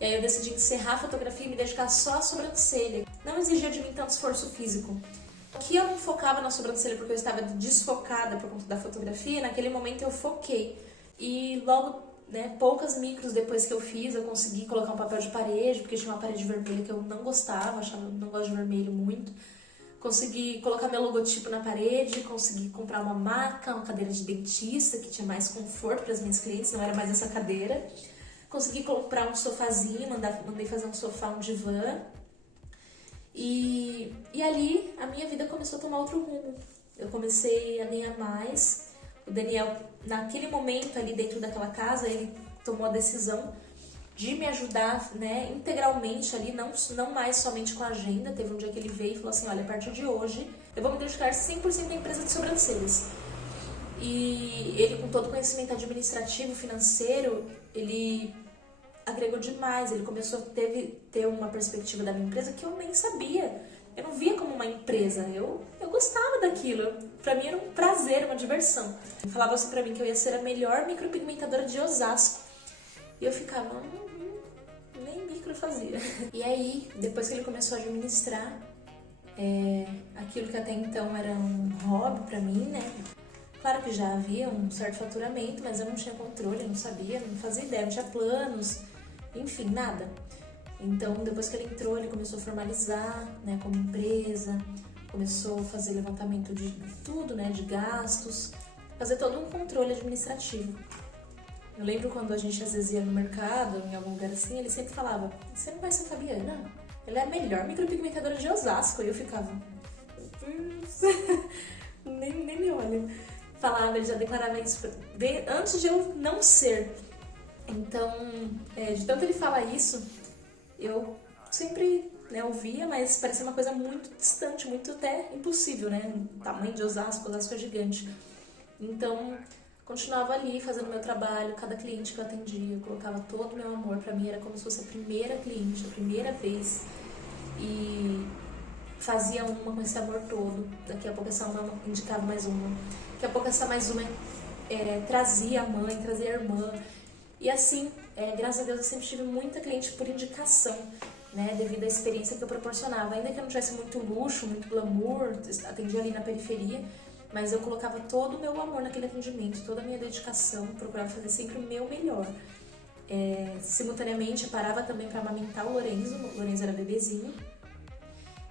E aí eu decidi encerrar a fotografia e me dedicar só à sobrancelha. Não exigia de mim tanto esforço físico. Aqui eu não focava na sobrancelha porque eu estava desfocada por conta da fotografia, naquele momento eu foquei. E logo, né, poucas micros depois que eu fiz, eu consegui colocar um papel de parede, porque tinha uma parede vermelha que eu não gostava, não gosto de vermelho muito. Consegui colocar meu logotipo na parede, consegui comprar uma maca, uma cadeira de dentista, que tinha mais conforto para as minhas clientes, não era mais essa cadeira. Consegui comprar um sofazinho, mandei fazer um sofá, um divã. E ali a minha vida começou a tomar outro rumo. Eu comecei a ganhar mais. O Daniel, naquele momento ali dentro daquela casa, ele tomou a decisão de me ajudar, né, integralmente ali, não mais somente com a agenda. Teve um dia que ele veio e falou assim, olha, a partir de hoje eu vou me dedicar 100% à empresa de sobrancelhas. E ele, com todo o conhecimento administrativo, financeiro, ele agregou demais. Ele começou a ter uma perspectiva da minha empresa que eu nem sabia. Eu não via como uma empresa, eu gostava daquilo. Pra mim era um prazer, uma diversão. Ele falava assim pra mim que eu ia ser a melhor micropigmentadora de Osasco. E eu ficava, nem micro fazia. E aí, depois que ele começou a administrar, aquilo que até então era um hobby pra mim, né? Claro que já havia um certo faturamento, mas eu não tinha controle, eu não sabia, não fazia ideia, não tinha planos, enfim, nada. Então, depois que ele entrou, ele começou a formalizar, né, como empresa, começou a fazer levantamento de tudo, né, de gastos, fazer todo um controle administrativo. Eu lembro quando a gente às vezes ia no mercado, em algum lugar assim, ele sempre falava, você não vai ser a Fabiana? Ela é a melhor micropigmentadora de Osasco. E eu ficava, nem me olha. Falava, ele já declarava isso antes de eu não ser. Então, de tanto ele falar isso, eu sempre, né, ouvia, mas parecia uma coisa muito distante, muito até impossível, né? O tamanho de Osasco é gigante. Então, continuava ali fazendo meu trabalho, cada cliente que eu atendia, eu colocava todo o meu amor. Pra mim era como se fosse a primeira cliente, a primeira vez. E fazia uma com esse amor todo. Daqui a pouco essa uma indicava mais uma. Daqui a pouco essa mais uma trazia a mãe, trazia a irmã. E assim, graças a Deus, eu sempre tive muita cliente por indicação, né, devido à experiência que eu proporcionava. Ainda que eu não tivesse muito luxo, muito glamour, atendia ali na periferia, mas eu colocava todo o meu amor naquele atendimento, toda a minha dedicação, procurava fazer sempre o meu melhor. Simultaneamente, eu parava também para amamentar o Lorenzo era bebezinho.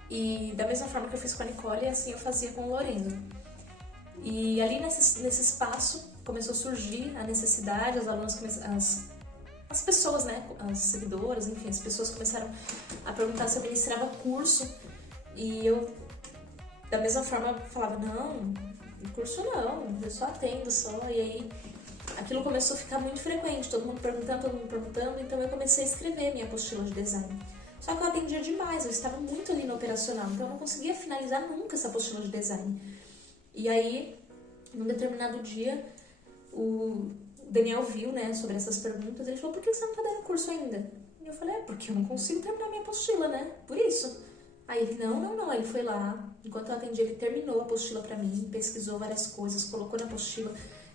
E da mesma forma que eu fiz com a Nicole, assim eu fazia com o Lorenzo. E ali nesse espaço começou a surgir a necessidade, as alunas as pessoas, né, as seguidoras, enfim, as pessoas começaram a perguntar se eu ministrava curso. E eu, da mesma forma, falava, não, curso não, eu só atendo só. E aí aquilo começou a ficar muito frequente, todo mundo perguntando, então eu comecei a escrever minha apostila de design. Só que eu atendia demais, eu estava muito ali no operacional, então eu não conseguia finalizar nunca essa apostila de design. E aí, num determinado dia, o Daniel viu, né, sobre essas perguntas, ele falou, por que você não tá dando curso ainda? E eu falei, porque eu não consigo terminar minha apostila, né, por isso. Aí ele, não. Aí ele foi lá, enquanto eu atendi, ele terminou a apostila pra mim, pesquisou várias coisas, colocou na apostila,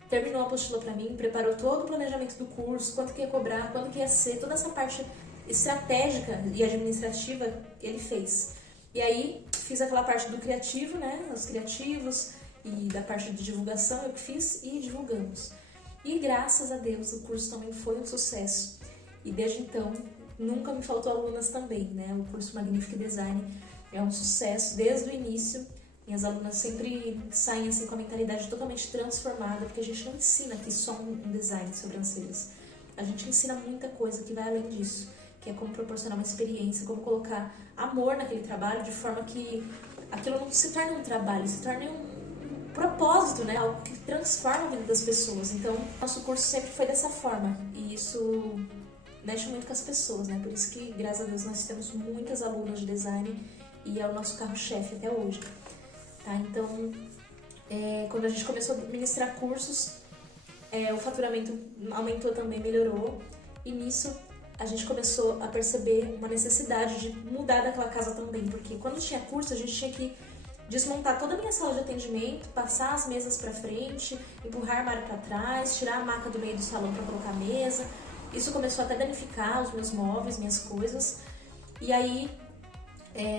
terminou a apostila pra mim, preparou todo o planejamento do curso, quanto que ia cobrar, quanto que ia ser, toda essa parte estratégica e administrativa ele fez. E aí fiz aquela parte do criativo, né, os criativos e da parte de divulgação eu que fiz e divulgamos. E graças a Deus o curso também foi um sucesso. E desde então nunca me faltou alunas também, né? O curso Magnifique Design é um sucesso desde o início. Minhas alunas sempre saem assim com a mentalidade totalmente transformada, porque a gente não ensina aqui só um design de sobrancelhas. A gente ensina muita coisa que vai além disso, que é como proporcionar uma experiência, como colocar amor naquele trabalho de forma que aquilo não se torne um trabalho, se torne um propósito, né? Algo que transforma a vida das pessoas. Então, nosso curso sempre foi dessa forma e isso mexe muito com as pessoas, né? Por isso que, graças a Deus, nós temos muitas alunas de design e é o nosso carro-chefe até hoje. Tá? Então, quando a gente começou a ministrar cursos, o faturamento aumentou também, melhorou. E nisso, a gente começou a perceber uma necessidade de mudar daquela casa também. Porque quando tinha curso, a gente tinha que desmontar toda a minha sala de atendimento, passar as mesas para frente, empurrar armário para trás, tirar a maca do meio do salão para colocar a mesa. Isso começou até a danificar os meus móveis, minhas coisas. E aí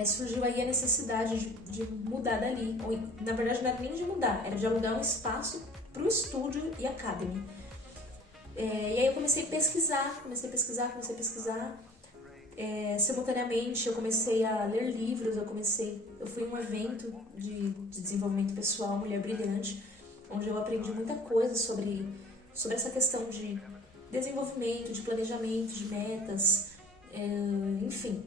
surgiu aí a necessidade de mudar dali. Ou, na verdade, não era nem de mudar, era de alugar um espaço para o estúdio e academy. E aí eu comecei a pesquisar. Simultaneamente eu comecei a ler livros, eu fui em um evento de desenvolvimento pessoal, Mulher Brilhante, onde eu aprendi muita coisa sobre essa questão de desenvolvimento, de planejamento, de metas, enfim.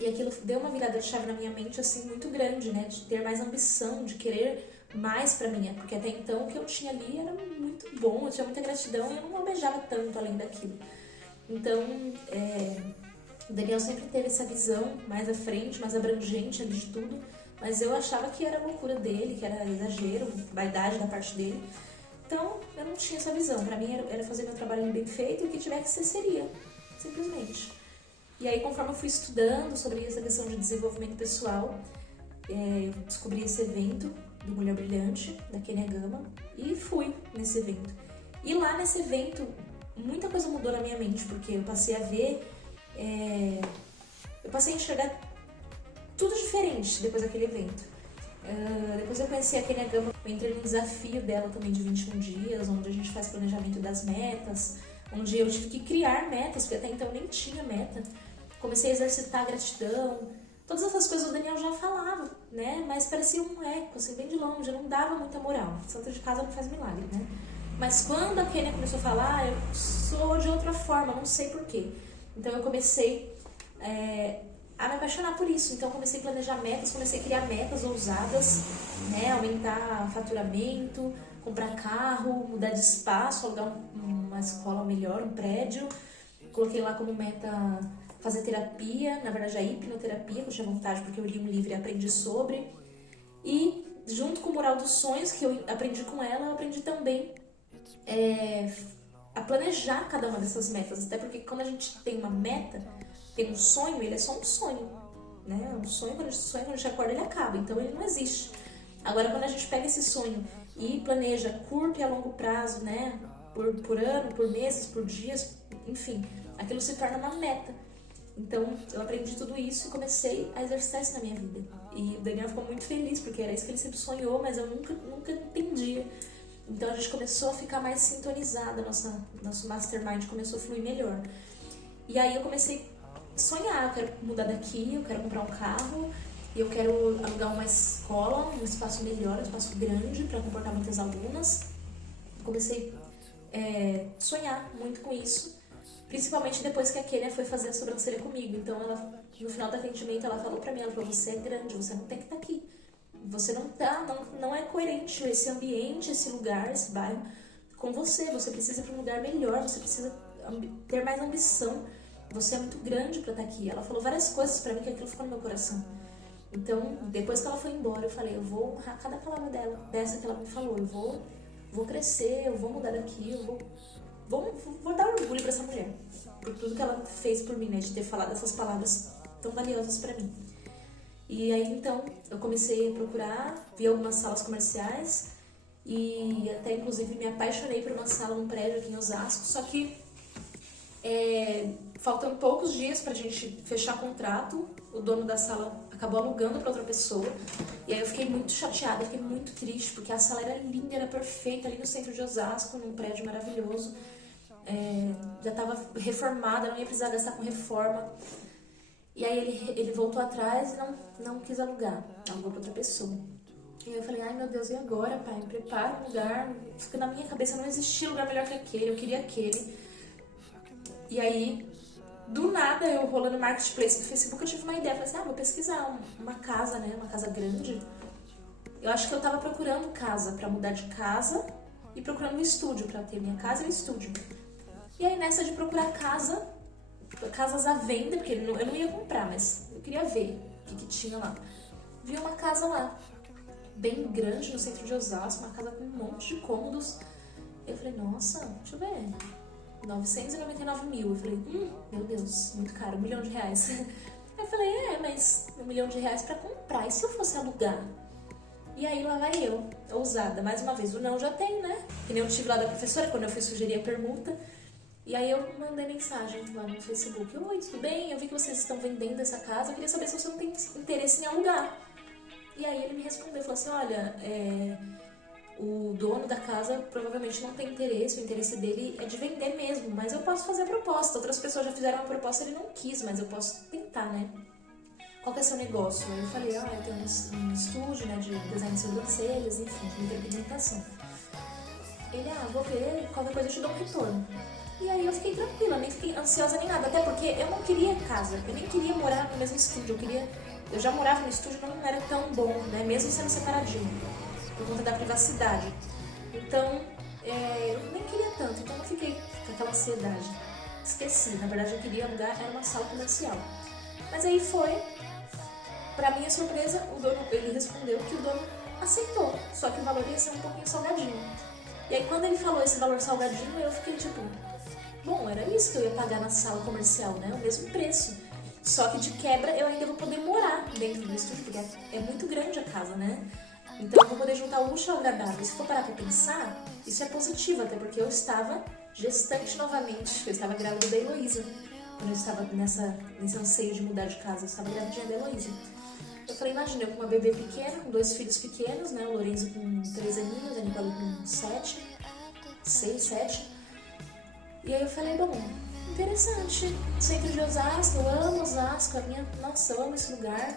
E aquilo deu uma virada de chave na minha mente assim muito grande, né? De ter mais ambição, de querer mais pra mim, porque até então o que eu tinha ali era muito bom, eu tinha muita gratidão e eu não almejava tanto além daquilo. Então, o Daniel sempre teve essa visão mais à frente, mais abrangente ali de tudo, mas eu achava que era loucura dele, que era exagero, vaidade da parte dele. Então, eu não tinha essa visão. Pra mim era fazer meu trabalho bem feito e o que tiver que ser seria, simplesmente. E aí, conforme eu fui estudando sobre essa questão de desenvolvimento pessoal, eu descobri esse evento do Mulher Brilhante, da Kenia Gama, e fui nesse evento. E lá nesse evento, muita coisa mudou na minha mente, porque eu passei a ver, eu passei a enxergar tudo diferente depois daquele evento. Depois eu conheci a Kenia Gama, eu entrei no desafio dela também de 21 dias, onde a gente faz planejamento das metas, onde eu tive que criar metas, porque até então eu nem tinha meta. Comecei a exercitar a gratidão, todas essas coisas o Daniel já falava, né? Mas parecia um eco, assim, bem de longe, eu não dava muita moral. Santo de casa não faz milagre, né? Mas quando a Kenia começou a falar, eu sou de outra forma, não sei porquê. Então eu comecei a me apaixonar por isso. Então eu comecei a planejar metas, comecei a criar metas ousadas, né? Aumentar faturamento, comprar carro, mudar de espaço, alugar uma escola melhor, um prédio. Coloquei lá como meta fazer terapia, na verdade a hipnoterapia, que eu tinha vontade porque eu li um livro e aprendi sobre. E junto com o Mural dos Sonhos, que eu aprendi com ela, eu aprendi também a planejar cada uma dessas metas. Até porque quando a gente tem uma meta, tem um sonho, ele é só um sonho, né? Um sonho, quando a gente acorda, ele acaba, então ele não existe. Agora, quando a gente pega esse sonho e planeja curto e a longo prazo, né? Por ano, por meses, por dias, enfim, aquilo se torna uma meta. Então, eu aprendi tudo isso e comecei a exercitar isso na minha vida. E o Daniel ficou muito feliz, porque era isso que ele sempre sonhou, mas eu nunca entendia. Então, a gente começou a ficar mais sintonizada, nosso mastermind começou a fluir melhor. E aí, eu comecei a sonhar, eu quero mudar daqui, eu quero comprar um carro, eu quero alugar uma escola, um espaço melhor, um espaço grande para comportar muitas alunas. Comecei a sonhar muito com isso. Principalmente depois que a Kenia foi fazer a sobrancelha comigo. Então, no final do atendimento, ela falou pra mim, ela falou, você é grande, você não tem que estar aqui. Você não é coerente esse ambiente, esse lugar, esse bairro com você. Você precisa ir pra um lugar melhor, você precisa ter mais ambição. Você é muito grande pra estar aqui. Ela falou várias coisas pra mim que aquilo ficou no meu coração. Então, depois que ela foi embora, eu falei, eu vou honrar cada palavra dessa que ela me falou. Eu vou crescer, eu vou mudar daqui, vou dar orgulho pra essa mulher, por tudo que ela fez por mim, né, de ter falado essas palavras tão valiosas pra mim. E aí então eu comecei a procurar, vi algumas salas comerciais e até inclusive me apaixonei por uma sala num prédio aqui em Osasco, só que faltando poucos dias pra gente fechar contrato, o dono da sala acabou alugando pra outra pessoa. E aí eu fiquei muito chateada, fiquei muito triste, porque a sala era linda, era perfeita, ali no centro de Osasco, num prédio maravilhoso. Já estava reformada, não ia precisar gastar com reforma. E aí ele voltou atrás e não quis alugar, alugou pra outra pessoa. E aí eu falei, ai meu Deus, e agora, pai? Prepara um lugar. Porque na minha cabeça não existia lugar melhor que aquele, eu queria aquele. E aí, do nada, eu rolando marketplace do Facebook, eu tive uma ideia. Falei assim, vou pesquisar uma casa, né? Uma casa grande. Eu acho que eu tava procurando casa pra mudar de casa e procurando um estúdio pra ter minha casa e um estúdio. E aí, nessa de procurar casas à venda, porque eu não ia comprar, mas eu queria ver o que tinha lá. Vi uma casa lá, bem grande, no centro de Osasco, uma casa com um monte de cômodos. Eu falei, nossa, deixa eu ver, 999 mil. Eu falei, meu Deus, muito caro, R$ 1 milhão. Aí eu falei, mas R$ 1 milhão pra comprar, e se eu fosse alugar? E aí lá vai eu, ousada, mais uma vez, o não já tem, né? Que nem eu tive lá da professora, quando eu fui sugerir a permuta. E aí eu mandei mensagem lá no Facebook, oi, tudo bem? Eu vi que vocês estão vendendo essa casa, eu queria saber se você não tem interesse em alugar. E aí ele me respondeu, falou assim, olha, o dono da casa provavelmente não tem interesse, o interesse dele é de vender mesmo, mas eu posso fazer a proposta. Outras pessoas já fizeram uma proposta e ele não quis, mas eu posso tentar, né? Qual que é o seu negócio? Aí eu falei, eu tenho um estúdio, né, de design de sobrancelhas, enfim, de micropigmentação. Ele, vou ver, qualquer coisa eu te dou um retorno. E aí eu fiquei tranquila, nem fiquei ansiosa nem nada, até porque eu não queria casa, eu nem queria morar no mesmo estúdio, eu já morava no estúdio, não era tão bom, né, mesmo sendo separadinho, por conta da privacidade. Então, eu nem queria tanto, então eu não fiquei com aquela ansiedade. Esqueci, na verdade eu queria alugar, era uma sala comercial. Mas aí foi, pra minha surpresa, o dono, ele respondeu que o dono aceitou, só que o valor ia ser um pouquinho salgadinho. E aí quando ele falou esse valor salgadinho, eu fiquei tipo, bom, era isso que eu ia pagar na sala comercial, né? O mesmo preço. Só que de quebra eu ainda vou poder morar dentro do estúdio, porque é muito grande a casa, né? Então eu vou poder juntar o útil ao agradável. E se for parar pra pensar, isso é positivo, até porque eu estava gestante novamente. Eu estava grávida da Heloísa. Quando eu estava nesse anseio de mudar de casa, eu estava grávida da Heloísa. Eu falei, imagina, eu com uma bebê pequena, com 2 filhos pequenos, né? O Lorenzo com 3 aninhos, a Nicole com 6, 7. E aí eu falei, bom, interessante. Centro de Osasco, eu amo Osasco, nossa, eu amo esse lugar.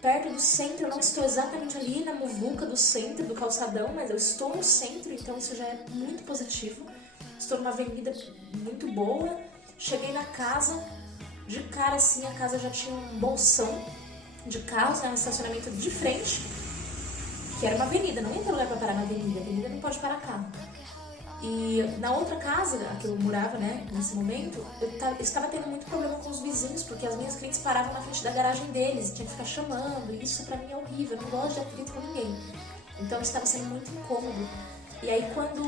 Perto do centro, eu não estou exatamente ali na muvuca do centro, do calçadão, mas eu estou no centro, então isso já é muito positivo. Estou numa avenida muito boa. Cheguei na casa, de cara assim, a casa já tinha um bolsão de carros, né, um estacionamento de frente, que era uma avenida, não ia ter lugar para parar na avenida, a avenida não pode parar carro. E na outra casa, a que eu morava, né, nesse momento, eu estava tendo muito problema com os vizinhos, porque as minhas clientes paravam na frente da garagem deles, e tinha que ficar chamando, e isso pra mim é horrível, eu não gosto de atrito com ninguém. Então estava sendo muito incômodo. E aí quando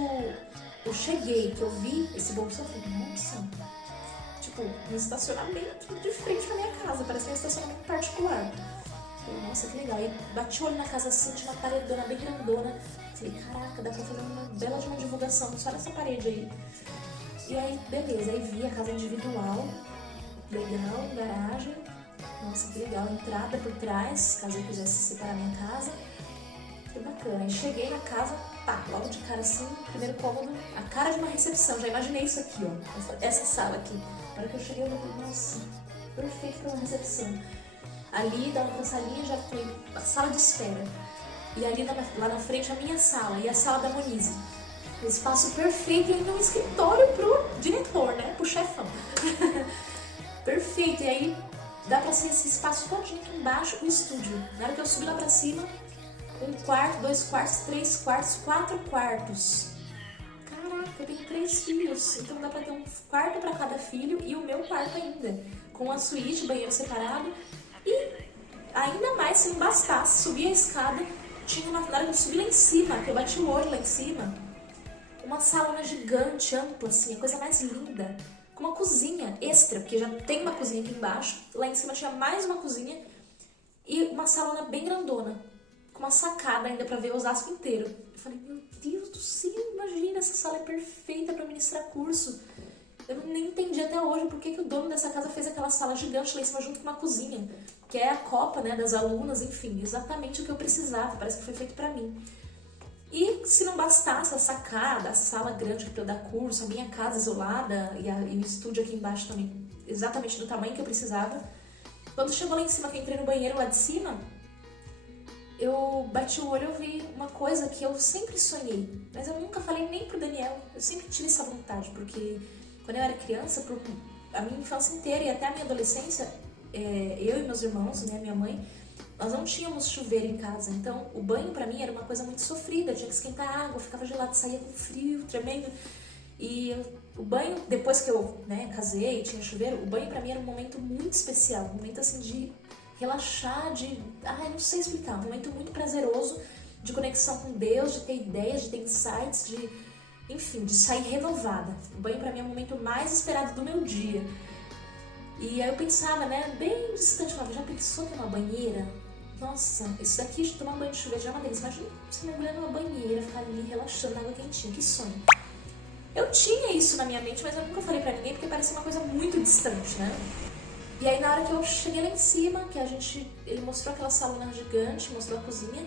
eu cheguei, que eu vi esse bolsão, eu falei, nossa, tipo, um estacionamento de frente pra minha casa, parece um estacionamento particular. Falei, nossa, que legal. E bati o olho na casa assim, tinha uma paredona bem grandona. Falei, caraca, dá pra fazer uma bela de uma divulgação só nessa parede aí. E aí, beleza, aí vi a casa individual, legal, garagem. Nossa, que legal, entrada por trás, caso eu quisesse separar minha casa. Que bacana. Aí cheguei na casa, logo de cara assim, primeiro cômodo, a cara de uma recepção. Já imaginei isso aqui, ó, essa sala aqui. Na hora que eu cheguei, eu falei, nossa, perfeito pra uma recepção. Ali, da outra salinha, já foi a sala de espera. E ali lá na frente, a minha sala e a sala da Monize. O espaço perfeito e ainda um escritório pro diretor, né? Pro chefão. Perfeito. E aí, dá pra ser esse espaço todinho aqui embaixo, o estúdio. Na hora que eu subi lá pra cima, 1 quarto, 2 quartos, 3 quartos, 4 quartos. Caraca, eu tenho 3 filhos, então dá pra ter um quarto pra cada filho e o meu quarto ainda. Com a suíte, banheiro separado. E ainda mais, se não bastasse, subir a escada, tinha na hora que eu subi lá em cima, que eu bati o olho lá em cima, uma salona gigante, ampla assim, a coisa mais linda, com uma cozinha extra, porque já tem uma cozinha aqui embaixo, lá em cima tinha mais uma cozinha, E uma salona bem grandona, com uma sacada ainda pra ver Osasco inteiro. Eu falei, meu Deus do céu, imagina, essa sala é perfeita pra ministrar curso. Eu nem entendi até hoje por que o dono dessa casa fez aquela sala gigante lá em cima junto com uma cozinha, que é a copa, né, das alunas, enfim, exatamente o que eu precisava, parece que foi feito pra mim. E se não bastasse a sacada, a sala grande para eu dar curso, a minha casa isolada e o estúdio aqui embaixo também, exatamente do tamanho que eu precisava, quando chegou lá em cima, que eu entrei no banheiro lá de cima, eu bati o olho e vi uma coisa que eu sempre sonhei, mas eu nunca falei nem pro Daniel, eu sempre tive essa vontade, porque quando eu era criança, por a minha infância inteira e até a minha adolescência, eu e meus irmãos, né, minha mãe, nós não tínhamos chuveiro em casa, então o banho pra mim era uma coisa muito sofrida, eu tinha que esquentar a água, ficava gelado, saía com frio, tremendo. O banho, depois que eu, né, casei, tinha chuveiro, o banho pra mim era um momento muito especial, um momento assim de relaxar, eu não sei explicar, um momento muito prazeroso, de conexão com Deus, de ter ideias, de ter insights, enfim, de sair renovada. O banho pra mim é o momento mais esperado do meu dia. E aí eu pensava, né, bem distante, eu falava, já pensou ter uma banheira? Nossa, isso daqui de tomar banho de chuveiro já é uma delícia. Imagina você mergulhando numa banheira, ficar ali relaxando, água quentinha, que sonho. Eu tinha isso na minha mente, mas eu nunca falei pra ninguém porque parecia uma coisa muito distante, né? E aí na hora que eu cheguei lá em cima, que ele mostrou aquela salona gigante, mostrou a cozinha,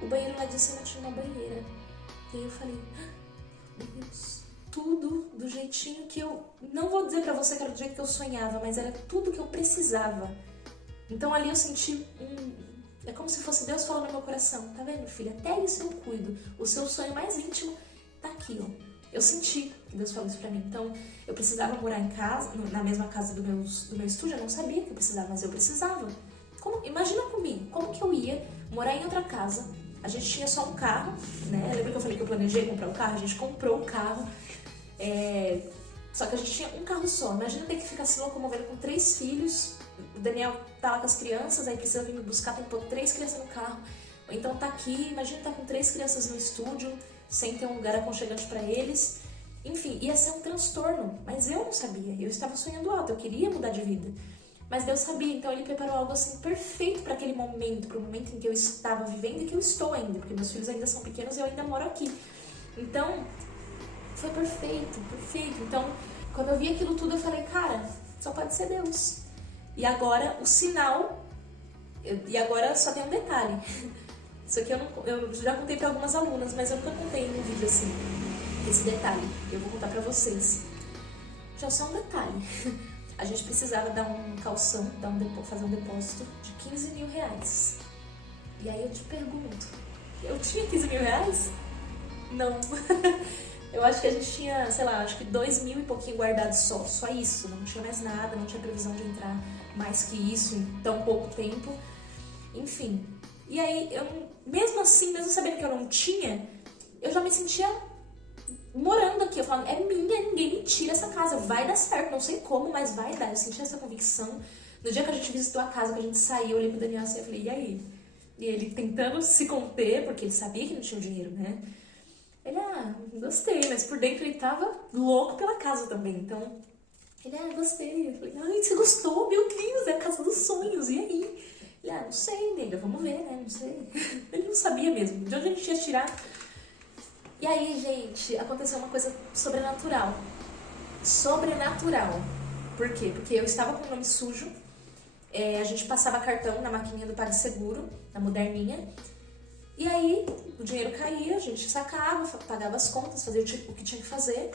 o banheiro lá de cima tinha uma banheira. E aí eu falei, meu Deus, tudo do jeitinho que eu... Não vou dizer pra você que era do jeito que eu sonhava, mas era tudo que eu precisava. Então ali eu senti é como se fosse Deus falando no meu coração. Tá vendo, filha? Até isso eu cuido. O seu sonho mais íntimo tá aqui, ó. Eu senti que Deus falou isso pra mim. Então eu precisava morar em casa, na mesma casa do meu estúdio. Eu não sabia que eu precisava, mas eu precisava. Imagina comigo, como que eu ia morar em outra casa? A gente tinha só um carro, né? Lembra que eu falei que eu planejei comprar um carro? A gente comprou um carro. Só que a gente tinha um carro só. Imagina ter que ficar se locomovendo com 3 filhos. O Daniel tá lá com as crianças, aí precisa vir me buscar, tem que pôr 3 crianças no carro. Ou então tá aqui, imagina estar com 3 crianças no estúdio, sem ter um lugar aconchegante pra eles. Enfim, ia ser um transtorno, mas eu não sabia. Eu estava sonhando alto, eu queria mudar de vida. Mas Deus sabia, então Ele preparou algo assim perfeito para aquele momento, para o momento em que eu estava vivendo e que eu estou ainda, porque meus filhos ainda são pequenos e eu ainda moro aqui. Então, foi perfeito, perfeito. Então, quando eu vi aquilo tudo, eu falei, cara, só pode ser Deus. E agora, o sinal... E agora só tem um detalhe. Isso aqui eu já contei para algumas alunas, mas eu nunca contei em um vídeo assim. Esse detalhe, eu vou contar para vocês. Já só um detalhe. A gente precisava dar um calção, fazer um depósito de 15 mil reais. E aí eu te pergunto, eu tinha 15 mil reais? Não. Eu acho que a gente tinha, sei lá, acho que 2 mil e pouquinho guardados só isso. Não tinha mais nada, não tinha previsão de entrar mais que isso em tão pouco tempo. Enfim. E aí, mesmo assim, mesmo sabendo que eu não tinha, eu já me sentia morando aqui. Eu falava, é minha, ninguém me tira essa casa, vai dar certo, não sei como, mas vai dar. Eu senti essa convicção. No dia que a gente visitou a casa, que a gente saiu, eu olhei pro Daniel assim, eu falei, e aí? E ele tentando se conter, porque ele sabia que não tinha o dinheiro, né? Ele, gostei, mas por dentro ele tava louco pela casa também, então... Ele, gostei. Eu falei, você gostou? Meu Deus, é a casa dos sonhos, e aí? Ele, não sei, nega, vamos ver, né, não sei. Ele não sabia mesmo, de onde a gente ia tirar. E aí, gente, aconteceu uma coisa sobrenatural. Sobrenatural. Por quê? Porque eu estava com o nome sujo, a gente passava cartão na maquininha do PagSeguro, na moderninha, e aí o dinheiro caía, a gente sacava, pagava as contas, fazia o que tinha que fazer.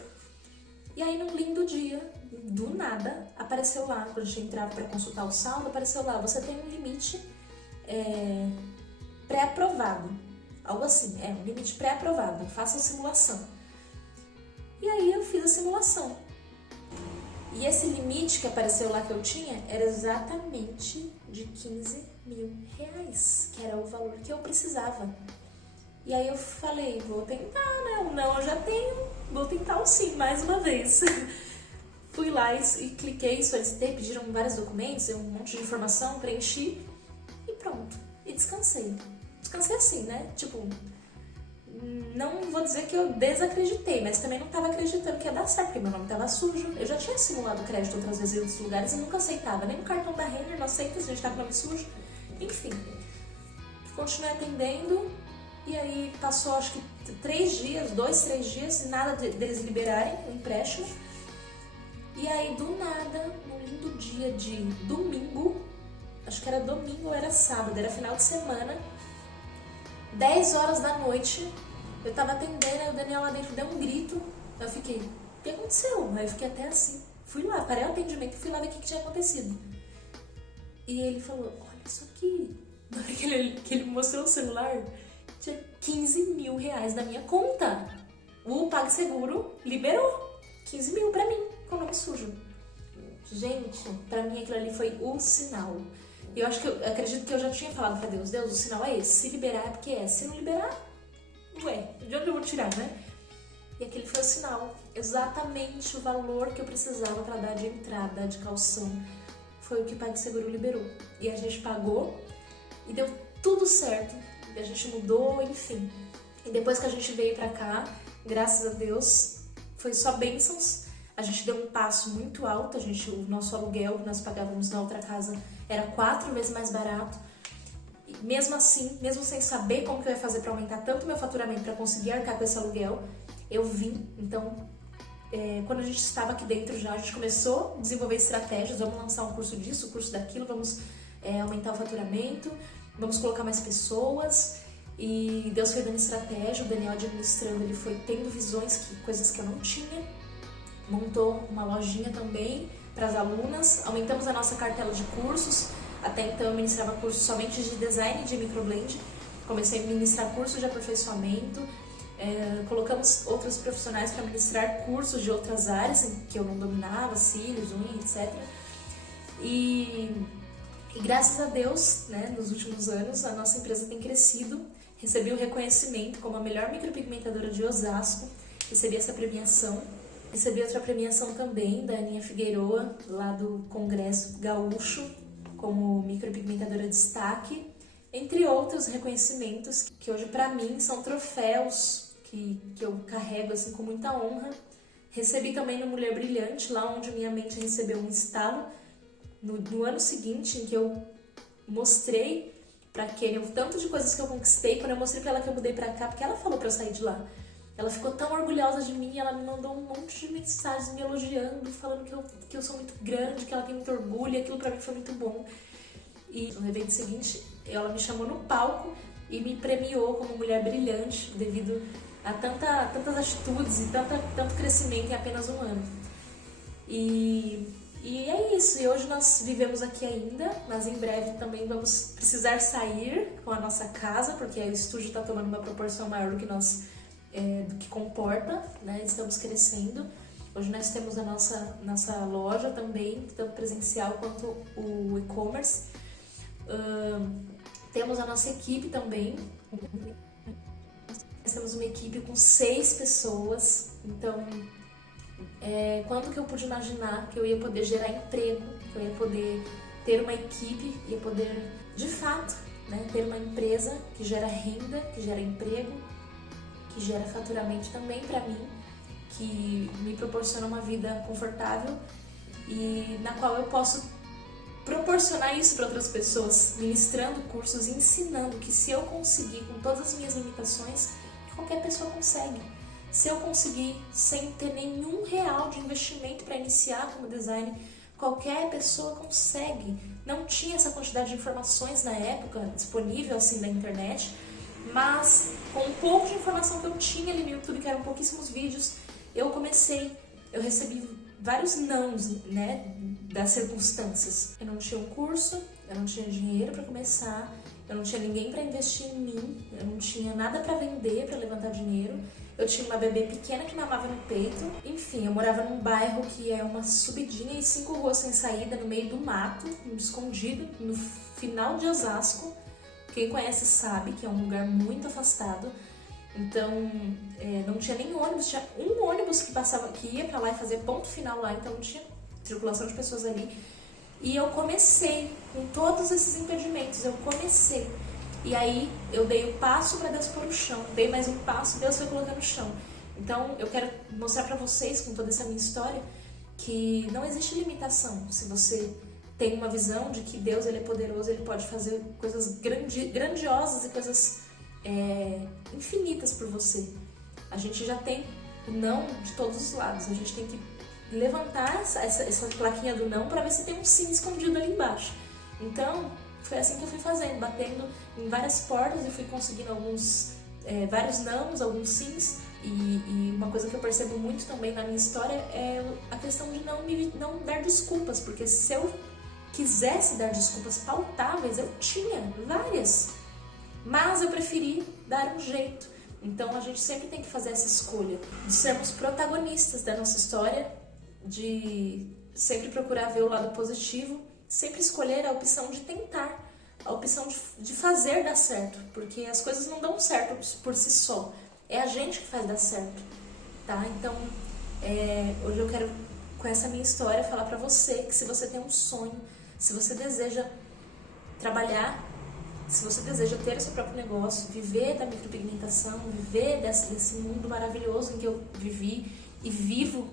E aí, num lindo dia, do nada, apareceu lá, quando a gente entrava para consultar o saldo, apareceu lá, você tem um limite pré-aprovado. Algo assim, um limite pré-aprovado, faça a simulação. E aí eu fiz a simulação. E esse limite que apareceu lá que eu tinha era exatamente de 15 mil reais, que era o valor que eu precisava. E aí eu falei, vou tentar, né? O não eu já tenho, vou tentar o sim, mais uma vez. Fui lá e cliquei, solicitei, pediram vários documentos, um monte de informação, preenchi e pronto. E descansei. Descansei assim, né? Tipo, não vou dizer que eu desacreditei, mas também não estava acreditando que ia dar certo, porque meu nome estava sujo. Eu já tinha simulado crédito outras vezes em outros lugares e nunca aceitava. Nem no cartão da Renner não aceita se a gente tá com o nome sujo. Enfim, continuei atendendo e aí passou acho que 2, 3 dias, nada deles liberarem o empréstimo. E aí do nada, num lindo dia de domingo, acho que era domingo ou era sábado, era final de semana, 10 horas da noite, eu tava atendendo, aí o Daniel lá dentro deu um grito, eu fiquei, o que aconteceu? Aí eu fiquei até assim, fui lá, parei o atendimento e fui lá ver o que tinha acontecido. E ele falou, olha isso aqui. Na hora que ele mostrou o celular, tinha 15 mil reais na minha conta. O PagSeguro liberou 15 mil pra mim, com o nome sujo. Gente, pra mim aquilo ali foi o sinal. E eu acredito que eu já tinha falado pra Deus, Deus, o sinal é esse, se liberar é porque é, se não liberar, ué, de onde eu vou tirar, né? E aquele foi o sinal, exatamente o valor que eu precisava pra dar de entrada, de calção. Foi o que o PagSeguro liberou. E a gente pagou e deu tudo certo. E a gente mudou, enfim. E depois que a gente veio pra cá, graças a Deus, foi só bênçãos. A gente deu um passo muito alto. O nosso aluguel que nós pagávamos na outra casa era 4 vezes mais barato. E mesmo assim, mesmo sem saber como que eu ia fazer pra aumentar tanto o meu faturamento pra conseguir arcar com esse aluguel, eu vim. Então, quando a gente estava aqui dentro já, a gente começou a desenvolver estratégias, vamos lançar um curso disso, um curso daquilo, vamos aumentar o faturamento, vamos colocar mais pessoas, e Deus foi dando estratégia, o Daniel administrando, ele foi tendo visões, coisas que eu não tinha, montou uma lojinha também para as alunas, aumentamos a nossa cartela de cursos, até então eu ministrava cursos somente de design de microblend, comecei a ministrar cursos de aperfeiçoamento, colocamos outros profissionais para ministrar cursos de outras áreas que eu não dominava, cílios, unha, etc. E graças a Deus, né, nos últimos anos, a nossa empresa tem crescido. Recebi o reconhecimento como a melhor micropigmentadora de Osasco, recebi essa premiação. Recebi outra premiação também da Aninha Figueroa, lá do Congresso Gaúcho, como micropigmentadora de destaque, entre outros reconhecimentos que hoje para mim são troféus que eu carrego assim com muita honra. Recebi também no Mulher Brilhante, lá onde minha mente recebeu um estalo, no ano seguinte, em que eu mostrei pra Kênia o tanto de coisas que eu conquistei, quando eu mostrei pra ela que eu mudei pra cá, porque ela falou pra eu sair de lá. Ela ficou tão orgulhosa de mim, ela me mandou um monte de mensagens me elogiando, falando que eu sou muito grande, que ela tem muito orgulho, e aquilo pra mim foi muito bom. E no evento seguinte, ela me chamou no palco e me premiou como Mulher Brilhante, devido a tantas atitudes e tanto crescimento em apenas um ano. E é isso, e hoje nós vivemos aqui ainda, mas em breve também vamos precisar sair com a nossa casa, porque o estúdio está tomando uma proporção maior do que do que comporta, né? Estamos crescendo. Hoje nós temos a nossa loja também, tanto presencial quanto o e-commerce. Temos a nossa equipe também. Nós temos uma equipe com 6 pessoas, então quando que eu pude imaginar que eu ia poder gerar emprego, que eu ia poder ter uma equipe, ia poder, de fato, né, ter uma empresa que gera renda, que gera emprego, que gera faturamento também para mim, que me proporciona uma vida confortável e na qual eu posso proporcionar isso para outras pessoas, ministrando cursos e ensinando que se eu conseguir com todas as minhas limitações, qualquer pessoa consegue. Se eu conseguir sem ter nenhum real de investimento para iniciar como designer, qualquer pessoa consegue. Não tinha essa quantidade de informações na época disponível assim na internet, mas com um pouco de informação que eu tinha ali no YouTube, que eram pouquíssimos vídeos, eu recebi vários nãos, né, das circunstâncias. Eu não tinha um curso, eu não tinha dinheiro para começar, eu não tinha ninguém para investir em mim, eu não tinha nada para vender, para levantar dinheiro. Eu tinha uma bebê pequena que mamava no peito. Enfim, eu morava num bairro que é uma subidinha e 5 ruas sem saída, no meio do mato, escondido, no final de Osasco. Quem conhece sabe que é um lugar muito afastado. Então, não tinha nem ônibus, tinha um ônibus que ia pra lá e fazia ponto final lá, então não tinha circulação de pessoas ali. E eu comecei com todos esses impedimentos, E aí eu dei o passo para Deus pôr o chão, dei mais um passo, Deus foi colocando no chão. Então eu quero mostrar para vocês, com toda essa minha história, que não existe limitação se você tem uma visão de que Deus ele é poderoso, ele pode fazer coisas grandiosas e coisas infinitas por você. A gente já tem o não de todos os lados, a gente tem que levantar essa plaquinha do não para ver se tem um sim escondido ali embaixo. Então, foi assim que eu fui fazendo, batendo em várias portas e fui conseguindo vários nãos, alguns sims. E uma coisa que eu percebo muito também na minha história é a questão de não dar desculpas, porque se eu quisesse dar desculpas pautáveis, eu tinha várias, mas eu preferi dar um jeito. Então a gente sempre tem que fazer essa escolha de sermos protagonistas da nossa história, de sempre procurar ver o lado positivo, sempre escolher a opção de tentar, a opção de fazer dar certo, porque as coisas não dão certo por si só, é a gente que faz dar certo, tá? Então, hoje eu quero, com essa minha história, falar pra você que se você tem um sonho, se você deseja trabalhar, se você deseja ter o seu próprio negócio, viver da micropigmentação, viver desse mundo maravilhoso em que eu vivi e vivo,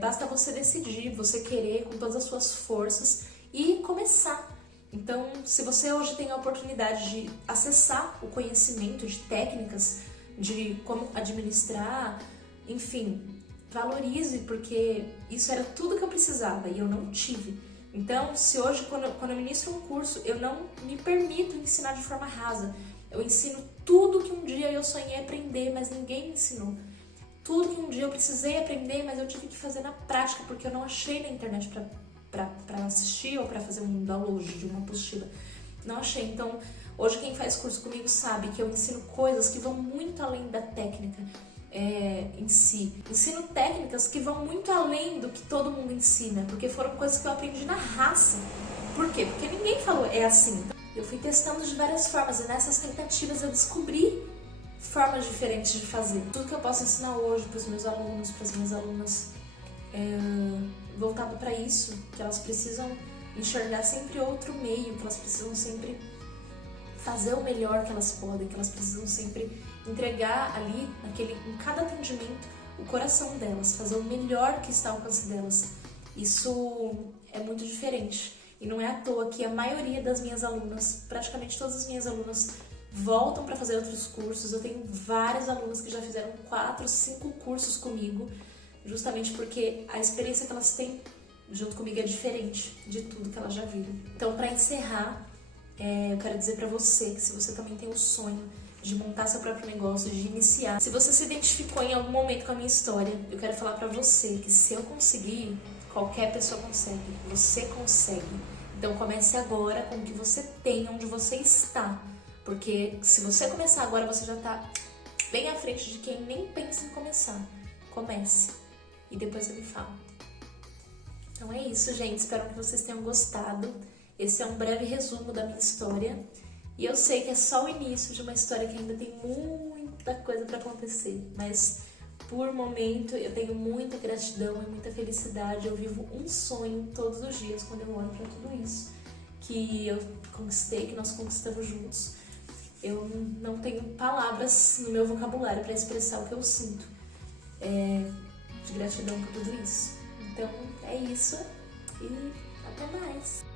basta você decidir, você querer com todas as suas forças e começar. Então, se você hoje tem a oportunidade de acessar o conhecimento de técnicas, de como administrar, enfim, valorize, porque isso era tudo que eu precisava e eu não tive. Então, se hoje, quando eu ministro um curso, eu não me permito ensinar de forma rasa. Eu ensino tudo que um dia eu sonhei aprender, mas ninguém me ensinou. Tudo que um dia eu precisei aprender, mas eu tive que fazer na prática, porque eu não achei na internet para assistir ou para fazer um download de uma apostila. Não achei. Então, hoje quem faz curso comigo sabe que eu ensino coisas que vão muito além da técnica em si. Ensino técnicas que vão muito além do que todo mundo ensina, porque foram coisas que eu aprendi na raça. Por quê? Porque ninguém falou é assim. Eu fui testando de várias formas e nessas tentativas eu descobri formas diferentes de fazer. Tudo que eu posso ensinar hoje para os meus alunos, para as minhas alunas, voltado para isso, que elas precisam enxergar sempre outro meio, que elas precisam sempre fazer o melhor que elas podem, que elas precisam sempre entregar ali, em cada atendimento, o coração delas, fazer o melhor que está ao alcance delas. Isso é muito diferente. E não é à toa que a maioria das minhas alunas, praticamente todas as minhas alunas, voltam para fazer outros cursos. Eu tenho várias alunas que já fizeram 4, 5 cursos comigo, justamente porque a experiência que elas têm junto comigo é diferente de tudo que elas já viram. Então, para encerrar, eu quero dizer para você que se você também tem o sonho de montar seu próprio negócio, de iniciar, se você se identificou em algum momento com a minha história, eu quero falar para você que se eu conseguir, qualquer pessoa consegue, você consegue. Então comece agora com o que você tem, onde você está, porque se você começar agora, você já está bem à frente de quem nem pensa em começar. Comece e depois você me fala. Então é isso, gente, espero que vocês tenham gostado. Esse é um breve resumo da minha história. E eu sei que é só o início de uma história que ainda tem muita coisa para acontecer. Mas, por momento, eu tenho muita gratidão e muita felicidade. Eu vivo um sonho todos os dias quando eu olho para tudo isso que eu conquistei, que nós conquistamos juntos. Eu não tenho palavras no meu vocabulário para expressar o que eu sinto de gratidão por tudo isso. Então, é isso e até mais!